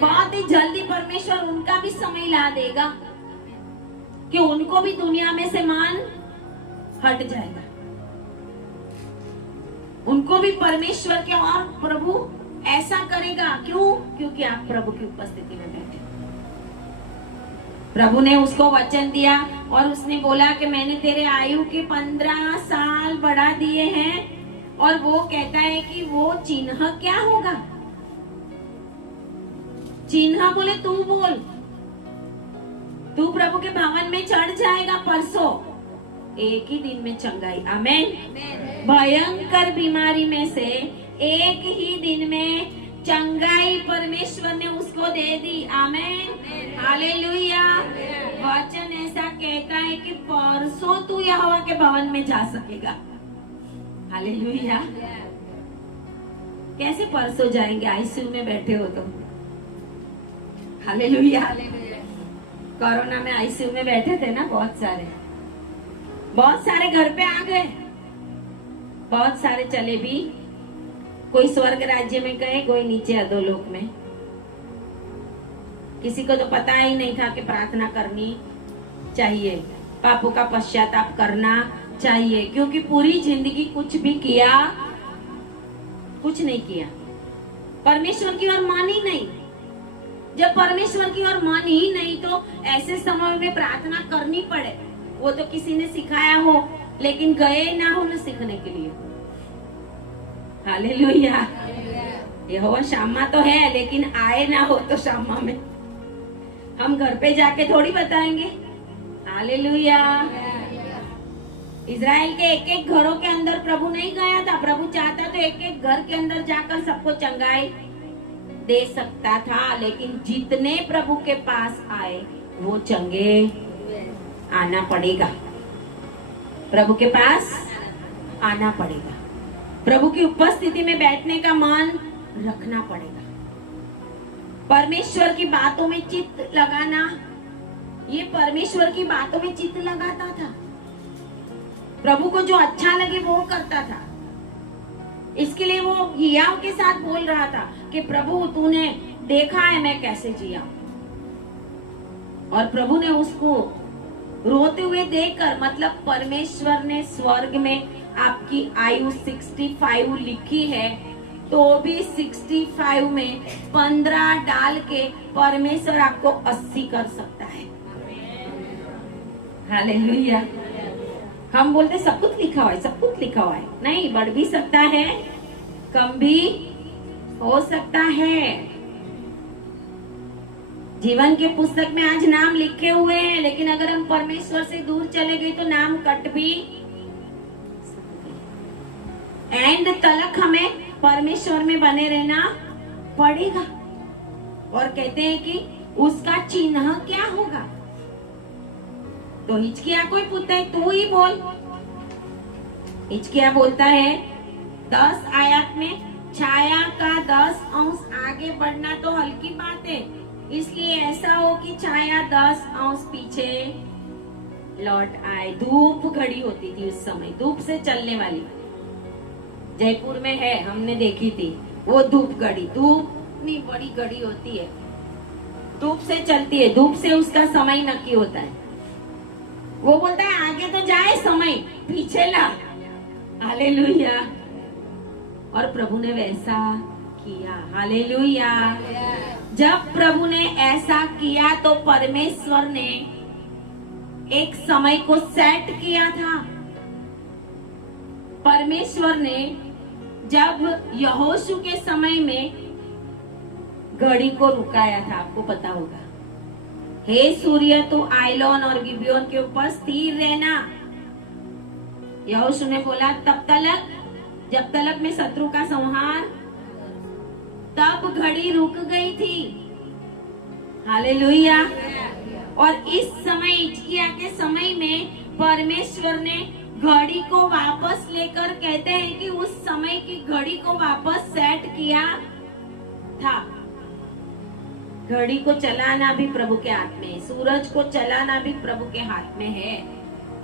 बहुत ही जल्दी परमेश्वर उनका भी समय ला देगा कि उनको भी दुनिया में से मान हट जाएगा, उनको भी परमेश्वर के, और प्रभु ऐसा करेगा। क्यों? क्योंकि आप प्रभु की उपस्थिति में बैठे। प्रभु ने उसको वचन दिया, और उसने बोला कि मैंने तेरे आयु के 15 साल बढ़ा दिए हैं। और वो कहता है कि वो चिन्ह क्या होगा? चिन्ह बोले तू बोल, तू प्रभु के भवन में चढ़ जाएगा परसों, एक ही दिन में चंगाई। आमीन। भयंकर बीमारी में से एक ही दिन में चंगाई परमेश्वर ने उसको दे दी। आमीन, हालेलुया। वचन ऐसा कहता है कि परसों तू यहोवा के भवन में जा सकेगा। हालेलुया। कैसे परसों जाएंगे? आईसीयू में बैठे हो तो। हालेलुया। कोरोना में आईसीयू में बैठे थे ना, बहुत सारे घर पे आ गए, बहुत सारे चले भी। कोई स्वर्ग राज्य में गए, कोई नीचे अधोलोक में। किसी को तो पता ही नहीं था कि प्रार्थना करनी चाहिए, पापों का पश्चाताप करना चाहिए, क्योंकि पूरी जिंदगी कुछ भी किया, कुछ नहीं किया, परमेश्वर की ओर मन ही नहीं। जब परमेश्वर की ओर मन ही नहीं तो ऐसे समय में प्रार्थना करनी पड़े। वो तो किसी ने सिखाया हो लेकिन गए ना हो ना सीखने के लिए। हालेलुया। यहोवा शामा तो है, लेकिन आए ना हो तो शामा में हम घर पे जाके थोड़ी बताएंगे। हालेलुया। इज़राइल के एक एक घरों के अंदर प्रभु नहीं गया था। प्रभु चाहता तो एक एक घर के अंदर जाकर सबको चंगाई दे सकता था, लेकिन जितने प्रभु के पास आए वो चंगे आना पड़ेगा। प्रभु के पास आना पड़ेगा। प्रभु की उपस्थिति में बैठने का मन रखना पड़ेगा। परमेश्वर की बातों में चित्त लगाना, ये परमेश्वर की बातों में चित्त लगाता था। प्रभु को जो अच्छा लगे वो करता था। इसके लिए वो हियाव के साथ बोल रहा था कि प्रभु तूने देखा है मैं कैसे जिया, और प्रभु ने उसको रोते हुए देखकर, मतलब परमेश्वर ने स्वर्ग में आपकी आयु 65 लिखी है, तो भी 65 में 15 डाल के परमेश्वर आपको 80 कर सकता है। हालेलुया। हम बोलते सब कुछ लिखा हुआ है, सब कुछ लिखा हुआ है। नहीं, बढ़ भी सकता है, कम भी हो सकता है। जीवन के पुस्तक में आज नाम लिखे हुए हैं, लेकिन अगर हम परमेश्वर से दूर चले गए तो नाम कट भी एंड तलक हमें परमेश्वर में बने रहना पड़ेगा। और कहते हैं कि उसका चिन्ह क्या होगा। तो हिजकिय्याह को पूछता है, तू ही बोल। हिजकिय्याह बोलता है 10 आयत में, छाया का 10 अंश आगे बढ़ना तो हल्की बात है, इसलिए ऐसा हो कि छाया 10 अंश पीछे लौट आए। धूप घड़ी होती थी उस समय, धूप से चलने वाली, जयपुर में है, हमने देखी थी वो धूप घड़ी। धूप इतनी बड़ी घड़ी होती है, धूप से चलती है, धूप से उसका समय नक्की होता है। वो बोलता है आगे तो जाए समय, पीछे ला। हालेलुया। और प्रभु ने वैसा किया। हालेलुया। जब प्रभु ने ऐसा किया तो परमेश्वर ने एक समय को सेट किया था। परमेश्वर ने जब यहोशू के समय में घड़ी को रुकाया था, आपको पता होगा, हे सूर्य तू आयलोन और गिबयोन के ऊपर स्थिर रहना। यहोशू ने बोला तब तलक, जब तलक में शत्रु का संहार, तब घड़ी रुक गई थी। हालेलुया। और इस समय हिजकिय्याह के समय में परमेश्वर ने घड़ी को वापस लेकर, कहते हैं कि उस समय की घड़ी को वापस सेट किया था। घड़ी को चलाना भी प्रभु के हाथ में है, सूरज को चलाना भी प्रभु के हाथ में है।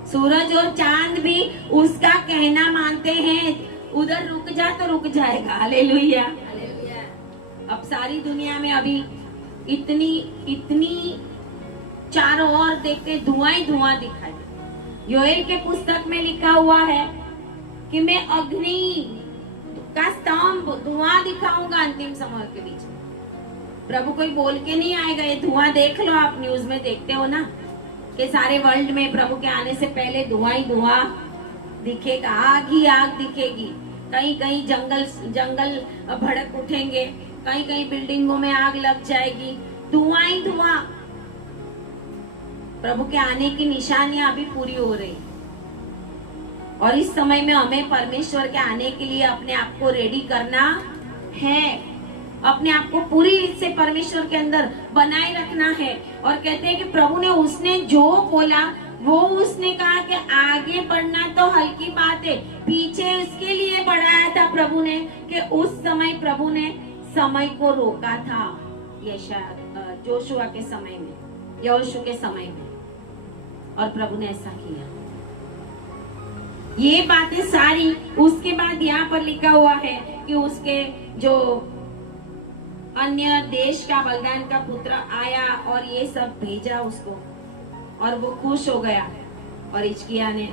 सूरज और चांद भी उसका कहना मानते हैं, उधर रुक जा तो रुक जाएगा। हालेलुया। अब सारी दुनिया में अभी इतनी चारों ओर देखते धुआं ही धुआं दिखाई। योएल के पुस्तक में लिखा हुआ है कि मैं अग्नि का स्तंभ, धुआं दिखाऊंगा अंतिम समय के बीच में। प्रभु कोई बोल के नहीं आएगा, ये धुआं देख लो, आप न्यूज में देखते हो ना कि सारे वर्ल्ड में प्रभु के आने से पहले धुआं ही धुआं दिखेगा, आग ही आग दिखेगी। कहीं कहीं जंगल भड़क उठेंगे, कहीं कहीं बिल्डिंगों में आग लग जाएगी, धुआं ही धुआं। प्रभु के आने की निशानियां अभी पूरी हो रही, और इस समय में हमें परमेश्वर के आने के लिए अपने आप को रेडी करना है, अपने आप को पूरी रीत से परमेश्वर के अंदर बनाए रखना है। और कहते हैं कि प्रभु ने, उसने जो बोला वो उसने कहा कि आगे बढ़ना तो हल्की बात है, पीछे उसके लिए बढ़ाया था प्रभु ने, कि उस समय प्रभु ने समय को रोका था। जोशुआ के समय में, यहोशू के समय में, और प्रभु ने ऐसा किया। ये बातें सारी उसके बाद यहाँ पर लिखा हुआ है कि उसके जो अन्य देश का बलदान का पुत्र आया और ये सब भेजा उसको, और वो खुश हो गया, और हिजकिय्याह ने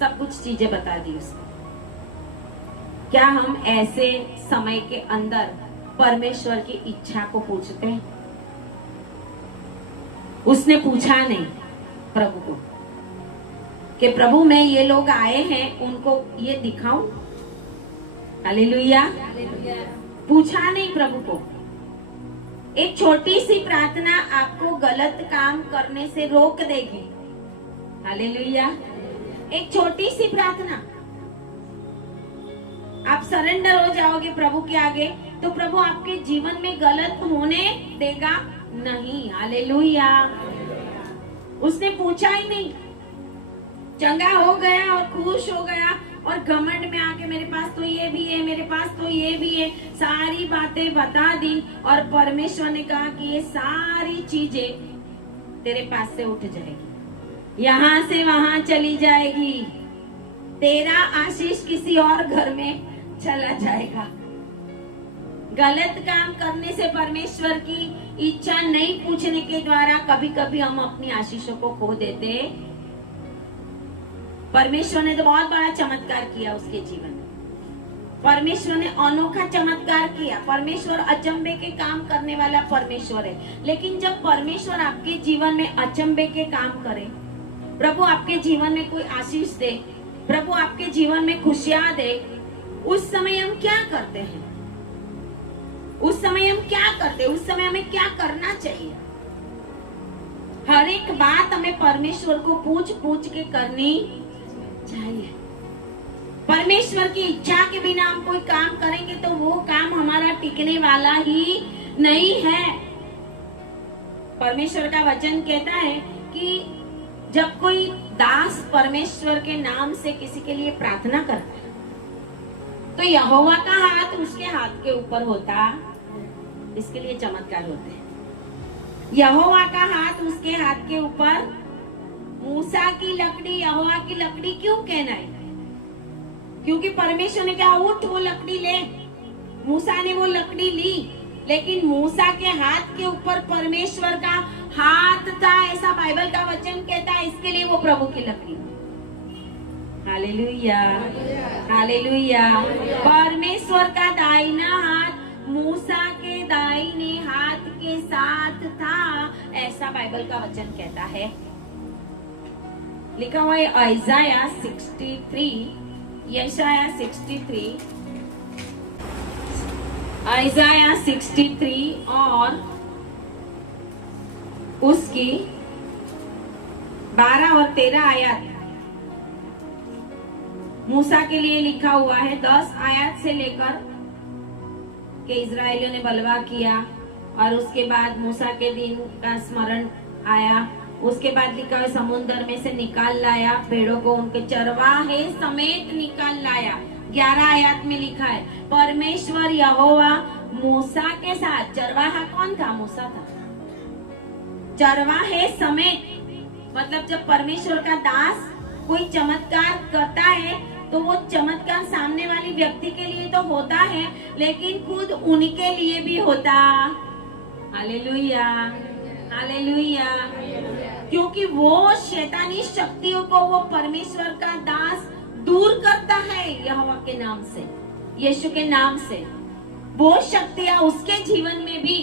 सब कुछ चीजें बता दी उसको। क्या हम ऐसे समय के अंदर परमेश्वर की इच्छा को पूछते हैं? उसने पूछा नहीं प्रभु को, कि प्रभु मैं ये लोग आए हैं उनको ये दिखाऊं। हालेलुया। पूछा नहीं प्रभु को। एक छोटी सी प्रार्थना आपको गलत काम करने से रोक देगी। हालेलुया। एक छोटी सी प्रार्थना, आप सरेंडर हो जाओगे प्रभु के आगे, तो प्रभु आपके जीवन में गलत होने देगा नहीं। हालेलुया। उसने पूछा ही नहीं, चंगा हो गया और खुश हो गया और घमंड में आके मेरे पास तो ये भी है, मेरे पास तो ये भी है, सारी बातें बता दी। और परमेश्वर ने कहा कि ये सारी चीजें तेरे पास से उठ जाएगी, यहाँ से वहां चली जाएगी, तेरा आशीष किसी और घर में चला जाएगा। गलत काम करने से परमेश्वर की इच्छा नहीं पूछने के द्वारा कभी कभी हम अपनी आशीषों को खो देते। परमेश्वर ने तो बहुत बड़ा चमत्कार किया उसके जीवन में। परमेश्वर ने अनोखा चमत्कार किया। परमेश्वर अचंभे के काम करने वाला परमेश्वर है। लेकिन जब परमेश्वर आपके जीवन में अचंभे के काम करे, प्रभु आपके जीवन में कोई आशीष दे, प्रभु आपके जीवन में खुशियां दे, उस समय हम क्या करते हैं? उस समय हम क्या करते हैं? उस समय हमें क्या करना चाहिए? हर एक बात हमें परमेश्वर को पूछ पूछ के करनी चाहिए। परमेश्वर की इच्छा के बिना हम कोई काम करेंगे तो वो काम हमारा टिकने वाला ही नहीं है। परमेश्वर का वचन कहता है कि जब कोई दास परमेश्वर के नाम से किसी के लिए प्रार्थना करता है तो यहोवा का हाथ उसके हाथ के ऊपर होता। इसके लिए चमत्कार होते हैं। यहोवा का हाथ उसके हाथ के ऊपर। मूसा की लकड़ी यहोवा की लकड़ी क्यों कहना है? क्योंकि परमेश्वर ने कहा उठ वो लकड़ी ले। मूसा ने वो लकड़ी ली, लेकिन मूसा के हाथ के ऊपर परमेश्वर का हाथ था, ऐसा बाइबल का वचन कहता है। इसके लिए वो प्रभु की लकड़ी। Hallelujah, hallelujah. परमेश्वर का दाहिना हाथ मूसा के दाहिने हाथ के साथ था, ऐसा बाइबल का वचन कहता है। लिखा हुआ है आइजाया 63, यशाया 63, आइजाया 63 और उसकी 12 और 13 आयत मूसा के लिए लिखा हुआ है। 10 आयत से लेकर के इजरायलियों ने बलवा किया और उसके बाद मूसा के दिन का स्मरण आया। उसके बाद लिखा है समुद्र में से निकाल लाया, भेड़ों को उनके चरवाहे समेत निकाल लाया। 11 आयत में लिखा है परमेश्वर यहोवा मूसा के साथ। चरवाहा कौन था? मूसा था। चरवाहे समेत मतलब जब परमेश्वर का दास कोई चमत्कार करता है तो वो चमत्कार सामने वाली व्यक्ति के लिए तो होता है, लेकिन खुद उनके लिए भी होता। Hallelujah, hallelujah. क्योंकि वो शैतानी शक्तियों को वो परमेश्वर का दास दूर करता है यहोवा के नाम से, यीशु के नाम से। वो शक्तियां उसके जीवन में भी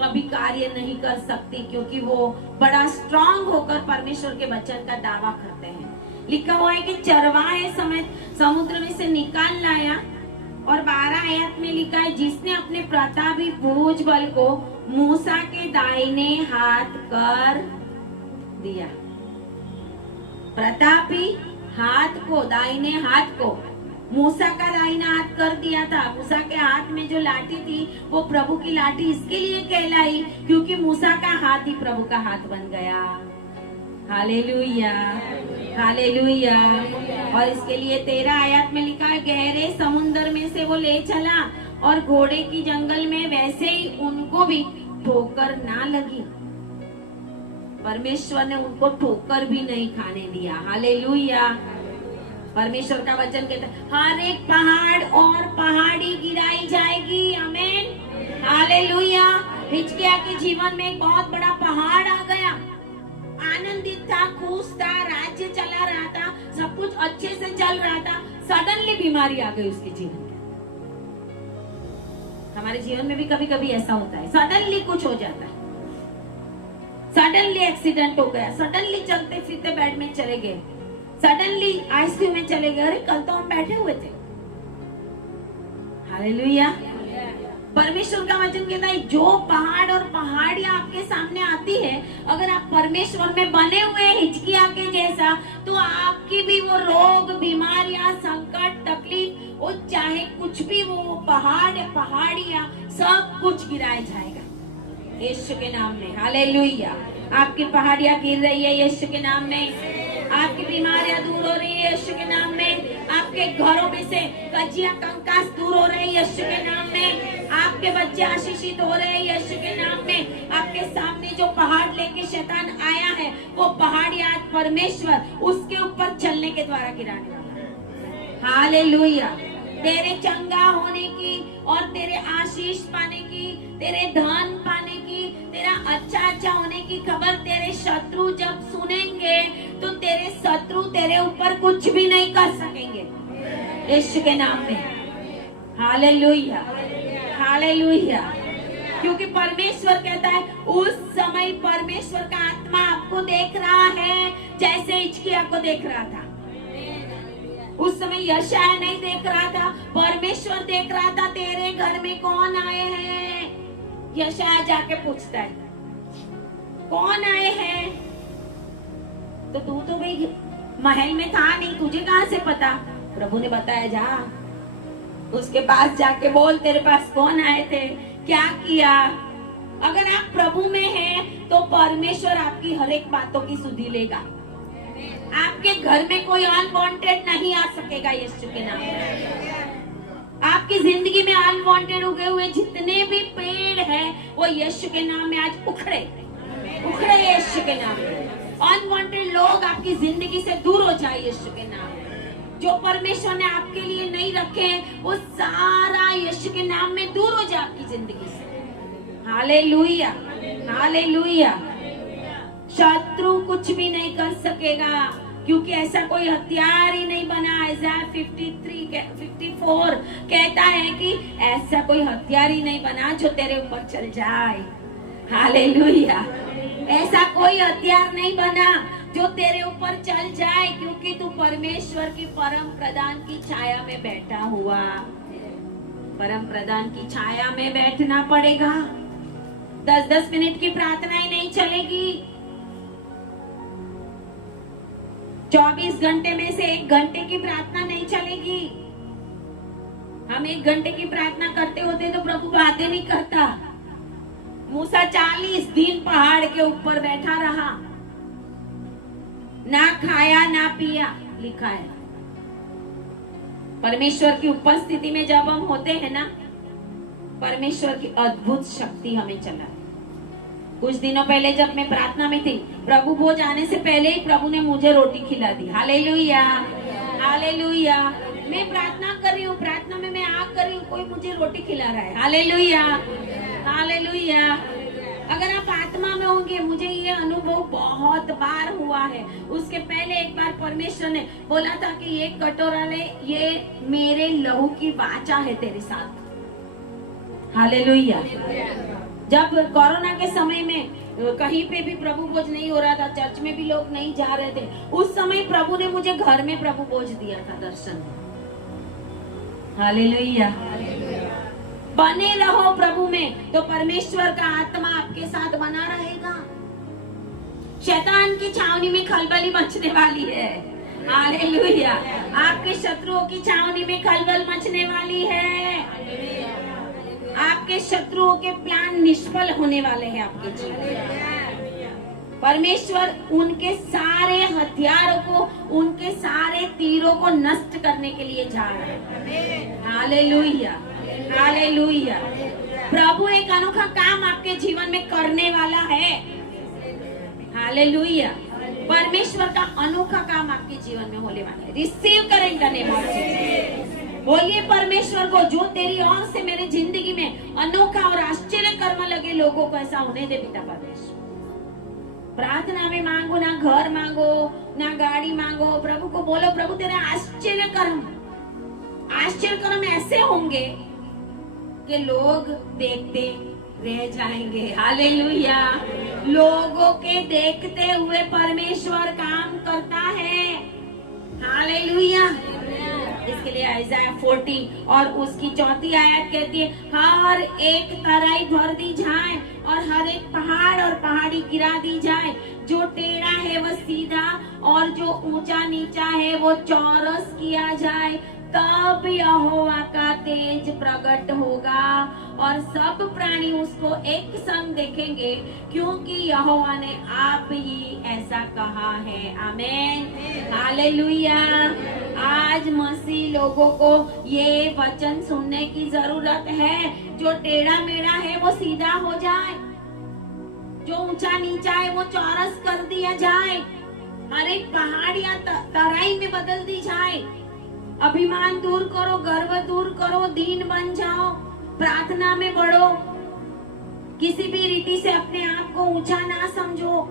कभी कार्य नहीं कर सकती, क्योंकि वो बड़ा स्ट्रांग होकर परमेश्वर के वचन का दावा करते हैं। लिखा हुआ है कि चरवाहे समेत समुद्र में से निकाल लाया। और 12 आयत में लिखा है जिसने अपने प्रतापी भुज बल को मूसा के दाहिने हाथ कर दिया। प्रतापी हाथ को, दाहिने हाथ को मूसा का दाहिना हाथ कर दिया था। मूसा के हाथ में जो लाठी थी वो प्रभु की लाठी इसके लिए कहलाई क्योंकि मूसा का हाथ ही प्रभु का हाथ बन गया। Hallelujah, hallelujah. और इसके लिए 13 आयत में लिखा है गहरे समुद्र में से वो ले चला और घोड़े की जंगल में, वैसे ही उनको भी ठोकर ना लगी। परमेश्वर ने उनको ठोकर भी नहीं खाने दिया। हालेलुया। परमेश्वर का वचन कहता है हर एक पहाड़ और पहाड़ी गिराई जाएगी। आमीन, हालेलुया। हिजकिय्याह के जीवन में एक बहुत बड़ा पहाड़ आ गया। आनंदित था, खुश था, राज्य चला रहा था, सब कुछ अच्छे से चल रहा था। सडनली बीमारी आ गई उसके जीवन में। हमारे जीवन में भी कभी कभी ऐसा होता है, सडनली कुछ हो जाता है। सडनली एक्सीडेंट हो गया, सडनली चलते फिरते बेड में चले गए, सडनली आईसीयू में चले गए। अरे कल तो हम बैठे हुए थे। हालेलुया। परमेश्वर का वचन कहता है जो पहाड़ और पहाड़ियां आपके सामने आती है, अगर आप परमेश्वर में बने हुए हिचकिया के जैसा, तो आपकी भी वो रोग, बीमारियां, संकट, तकलीफ, वो चाहे कुछ भी, वो पहाड़ या पहाड़ियां सब कुछ गिराया जाएगा यीशु के नाम में। हालेलुया। आपकी पहाड़ियां गिर रही है यीशु के नाम में। आपकी बीमारियां दूर हो रही है यीशु के नाम में। आपके घरों में से कजिया कंकास दूर हो रहे हैं यीशु के नाम में। आपके बच्चे आशीषित हो रहे हैं यीशु के नाम में। आपके सामने जो पहाड़ लेके शैतान आया है, वो पहाड़ आज परमेश्वर उसके ऊपर चलने के द्वारा गिराने वाला है। हालेलुया। तेरे चंगा होने की और तेरे आशीष पाने की, तेरे धन पाने की, तेरा अच्छा होने की खबर तेरे शत्रु जब सुनेंगे, तो तेरे शत्रु तेरे ऊपर कुछ भी नहीं कर सकेंगे यीशु के नाम में। Hallelujah, hallelujah. क्योंकि परमेश्वर कहता है उस समय परमेश्वर का आत्मा आपको देख रहा है जैसे हिजकिय्याह को देख रहा था। उस समय यशायाह नहीं देख रहा था, परमेश्वर देख रहा था। तेरे घर में कौन आए हैं? यशायाह जाके पूछता है कौन आए हैं? तो तू तो भाई महल में था नहीं, तुझे कहां से पता? प्रभु ने बताया, जा उसके पास जाके बोल तेरे पास कौन आए थे, क्या किया। अगर आप प्रभु में हैं तो परमेश्वर आपकी हर एक बातों की सुधि लेगा। आपके घर में कोई अनवांटेड नहीं आ सकेगा यीशु के नाम में। आपकी जिंदगी में अनवांटेड उगे हुए जितने भी पेड़ हैं, वो यीशु के नाम में आज उखड़े उखड़े यीशु के नाम में। अनवांटेड लोग आपकी जिंदगी से दूर हो जाए यीशु के नाम में। जो परमेश्वर ने आपके लिए नहीं रखे, वो सारा यीशु के नाम में दूर हो जाए आपकी जिंदगी से। Hallelujah, hallelujah. शत्रु कुछ भी नहीं कर सकेगा, क्योंकि ऐसा कोई हथियार ही नहीं बना। इज़ाया 54 कहता है कि ऐसा कोई हथियार ही नहीं बना जो तेरे ऊपर चल जाए। हालेलुया। ऐसा कोई हथियार नहीं बना जो तेरे ऊपर चल जाए, क्योंकि तू परमेश्वर की परम प्रधान की छाया में बैठा हुआ। परम प्रधान की छाया में बैठना पड़ेगा। 10-10 मिनट की प्रार्थना ही नहीं चलेगी। 24 घंटे में से 1 घंटे की प्रार्थना नहीं चलेगी। हम 1 घंटे की प्रार्थना करते होते तो प्रभु बातें नहीं करता। मूसा 40 दिन पहाड़ के ऊपर बैठा रहा, ना खाया ना पिया, लिखा है। परमेश्वर की उपस्थिति में जब हम होते हैं ना, परमेश्वर की अद्भुत शक्ति हमें चला। कुछ दिनों पहले जब मैं प्रार्थना में थी, प्रभु भोज आने से पहले ही प्रभु ने मुझे रोटी खिला दी। Hallelujah, hallelujah. मैं प्रार्थना कर रही हूँ, प्रार्थना में मैं आग कर रही हूँ, कोई मुझे रोटी खिला रहा है। Hallelujah, hallelujah. अगर आप आत्मा में होंगे, मुझे ये अनुभव बहुत बार हुआ है। उसके पहले एक बार परमेश्वर ने बोला था कि ये कटोरा ले, ये मेरे लहू की वाचा है तेरे साथ। हालेलुया। जब कोरोना के समय में कहीं पे भी प्रभु भोज नहीं हो रहा था, चर्च में भी लोग नहीं जा रहे थे, उस समय प्रभु ने मुझे घर में प्रभु भोज दिया था, दर्शन। हालेलुया। बने रहो प्रभु में तो परमेश्वर का आत्मा आपके साथ बना रहेगा। शैतान की छावनी में खलबली मचने वाली है। हालेलुया। आपके शत्रुओं की छावनी में खलबल मचने वाली है। आपके शत्रुओं के प्लान निष्फल होने वाले हैं आपके जीवन। परमेश्वर उनके सारे हथियारों को, उनके सारे तीरों को नष्ट करने के लिए जा रहा है। Hallelujah, hallelujah. प्रभु एक अनोखा काम आपके जीवन में करने वाला है। हालेलुया। परमेश्वर का अनोखा काम आपके जीवन में होने वाला है। रिसीव करें in the name of Jesus. बोलिए परमेश्वर को, जो तेरी ओर से मेरे जिंदगी में अनोखा और आश्चर्य कर्म लगे, लोगों को ऐसा होने दे पिता परमेश्वर। प्रार्थना में मांगो, ना घर मांगो, ना गाड़ी मांगो, प्रभु को बोलो प्रभु तेरे आश्चर्य कर्म ऐसे होंगे कि लोग देखते रह जाएंगे। हालेलुया। लोगों के देखते हुए परमेश्वर काम करता है। Isaiah 40 और उसकी 4th आयत कहती है, हर एक तराई भर दी जाए और हर एक पहाड़ और पहाड़ी गिरा दी जाए, जो टेढ़ा है वह सीधा और जो ऊंचा नीचा है वो चौरस किया जाए, तब यहोवा का तेज प्रकट होगा और सब प्राणी उसको एक संग देखेंगे, क्योंकि यहोवा ने आप ही ऐसा कहा है। आमेन, हालेलुया। आज मसीह लोगों को ये वचन सुनने की जरूरत है, जो टेढ़ा मेढ़ा है वो सीधा हो जाए, जो ऊंचा नीचा है वो चौरस कर दिया जाए, हर एक पहाड़ या तराई में बदल दी जाए। अभिमान दूर करो, गर्व दूर करो, दीन बन जाओ, प्रार्थना में बढ़ो, किसी भी रीति से अपने आप को ऊंचा ना समझो।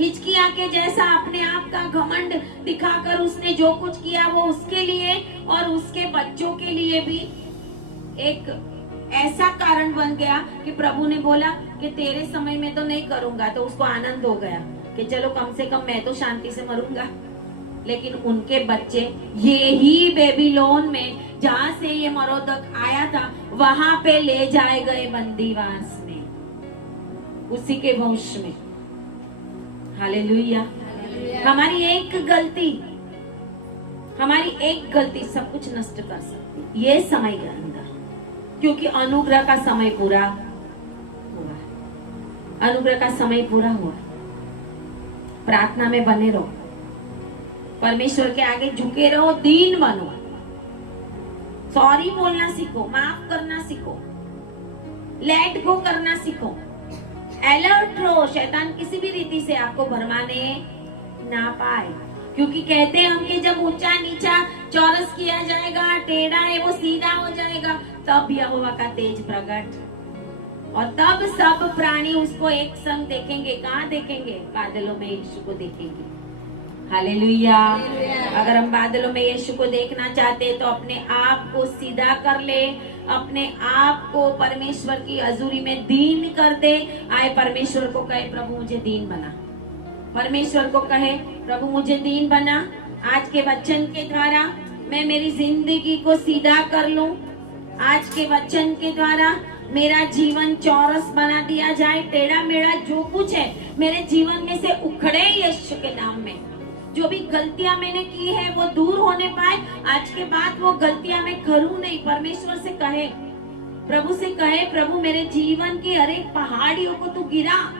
हिजकिय्याह के जैसा अपने आप का घमंड दिखाकर उसने जो कुछ किया वो उसके लिए और उसके बच्चों के लिए भी एक ऐसा कारण बन गया कि प्रभु ने बोला कि तेरे समय में तो नहीं करूंगा, तो उसको आनंद हो गया कि चलो कम से कम मैं तो शांति से मरूंगा। लेकिन उनके बच्चे ये ही बेबीलोन में, जहाँ से ये मरोदक आया था, वहां पे ले जाए गए बंदीवास में, उसी के वंश में। हालेलुया। हमारी एक गलती सब कुछ नष्ट कर सकती ये समय के अंदर, क्योंकि अनुग्रह का समय पूरा हुआ, अनुग्रह का समय पूरा हुआ। प्रार्थना में बने रहो, परमेश्वर के आगे झुके रहो, दीन बनो, सॉरी बोलना सीखो, माफ करना सीखो, लेट गो करना सीखो, अलर्ट रहो, शैतान किसी भी रीति से आपको भरमाने ना पाए। क्योंकि कहते हैं हम कि जब ऊंचा नीचा चौरस किया जाएगा, टेढ़ा है वो सीधा हो जाएगा, तब यहोवा का तेज प्रकट, और तब सब प्राणी उसको एक संग देखेंगे। कहाँ देखेंगे? बादलों में यीशु को देखेंगे। हालेलुया। अगर हम बादलों में यीशु को देखना चाहते हैं तो अपने आप को सीधा कर ले, अपने आप को परमेश्वर की हजूरी में दीन कर दे। आए परमेश्वर को कहे, प्रभु मुझे दीन बना। परमेश्वर को कहे, प्रभु मुझे दीन बना। आज के वचन के द्वारा मैं मेरी जिंदगी को सीधा कर लूं। आज के वचन के द्वारा मेरा जीवन चौरस बना दिया जाए। टेढ़ा मेढ़ा जो कुछ है मेरे जीवन में से उखड़े यीशु के नाम में। जो भी गलतियां मैंने की है वो दूर होने पाए। आज के बाद वो गलतियां मैं करूं नहीं। परमेश्वर से कहे, प्रभु से कहे, प्रभु मेरे जीवन की हर एक पहाड़ियों को तू गिरा,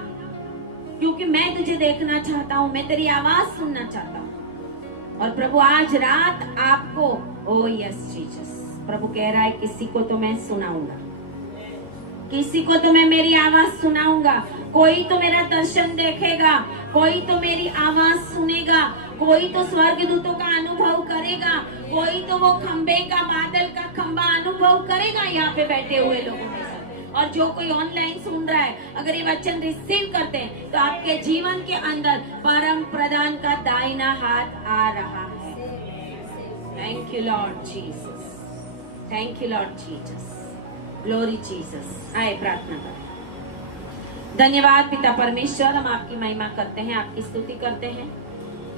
क्योंकि मैं तुझे देखना चाहता हूँ, मैं तेरी आवाज सुनना चाहता हूँ। और प्रभु आज रात आपको, ओ यस जीसस, प्रभु कह रहा है किसी को तो मैं सुनाऊंगा, किसी को तो मैं मेरी आवाज सुनाऊंगा। कोई तो मेरा दर्शन देखेगा, कोई तो मेरी आवाज सुनेगा, कोई तो स्वर्गदूतों का अनुभव करेगा, कोई तो वो खंबे का, बादल का खंबा अनुभव करेगा यहाँ पे बैठे हुए लोगों में से। और जो कोई ऑनलाइन सुन रहा है, अगर ये वचन रिसीव करते हैं तो आपके जीवन के अंदर परम प्रधान का दाहिना हाथ आ रहा है। Thank you Lord Jesus, thank you Lord Jesus, glory Jesus. आए प्रार्थना करें। धन्यवाद पिता परमेश्वर, हम आपकी महिमा करते हैं, आपकी स्तुति करते हैं।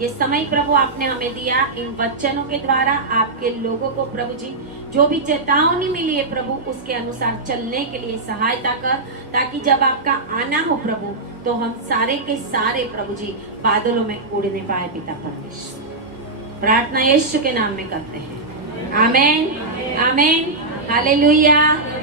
ये समय प्रभु आपने हमें दिया, इन वचनों के द्वारा आपके लोगों को प्रभु जी जो भी चेतावनी मिली है प्रभु, उसके अनुसार चलने के लिए सहायता कर, ताकि जब आपका आना हो प्रभु तो हम सारे के सारे प्रभु जी बादलों में उड़ने पाए। पिता परमेश्वर, प्रार्थना यीशु के नाम में करते हैं। आमेन, आमेन, हालेलुया।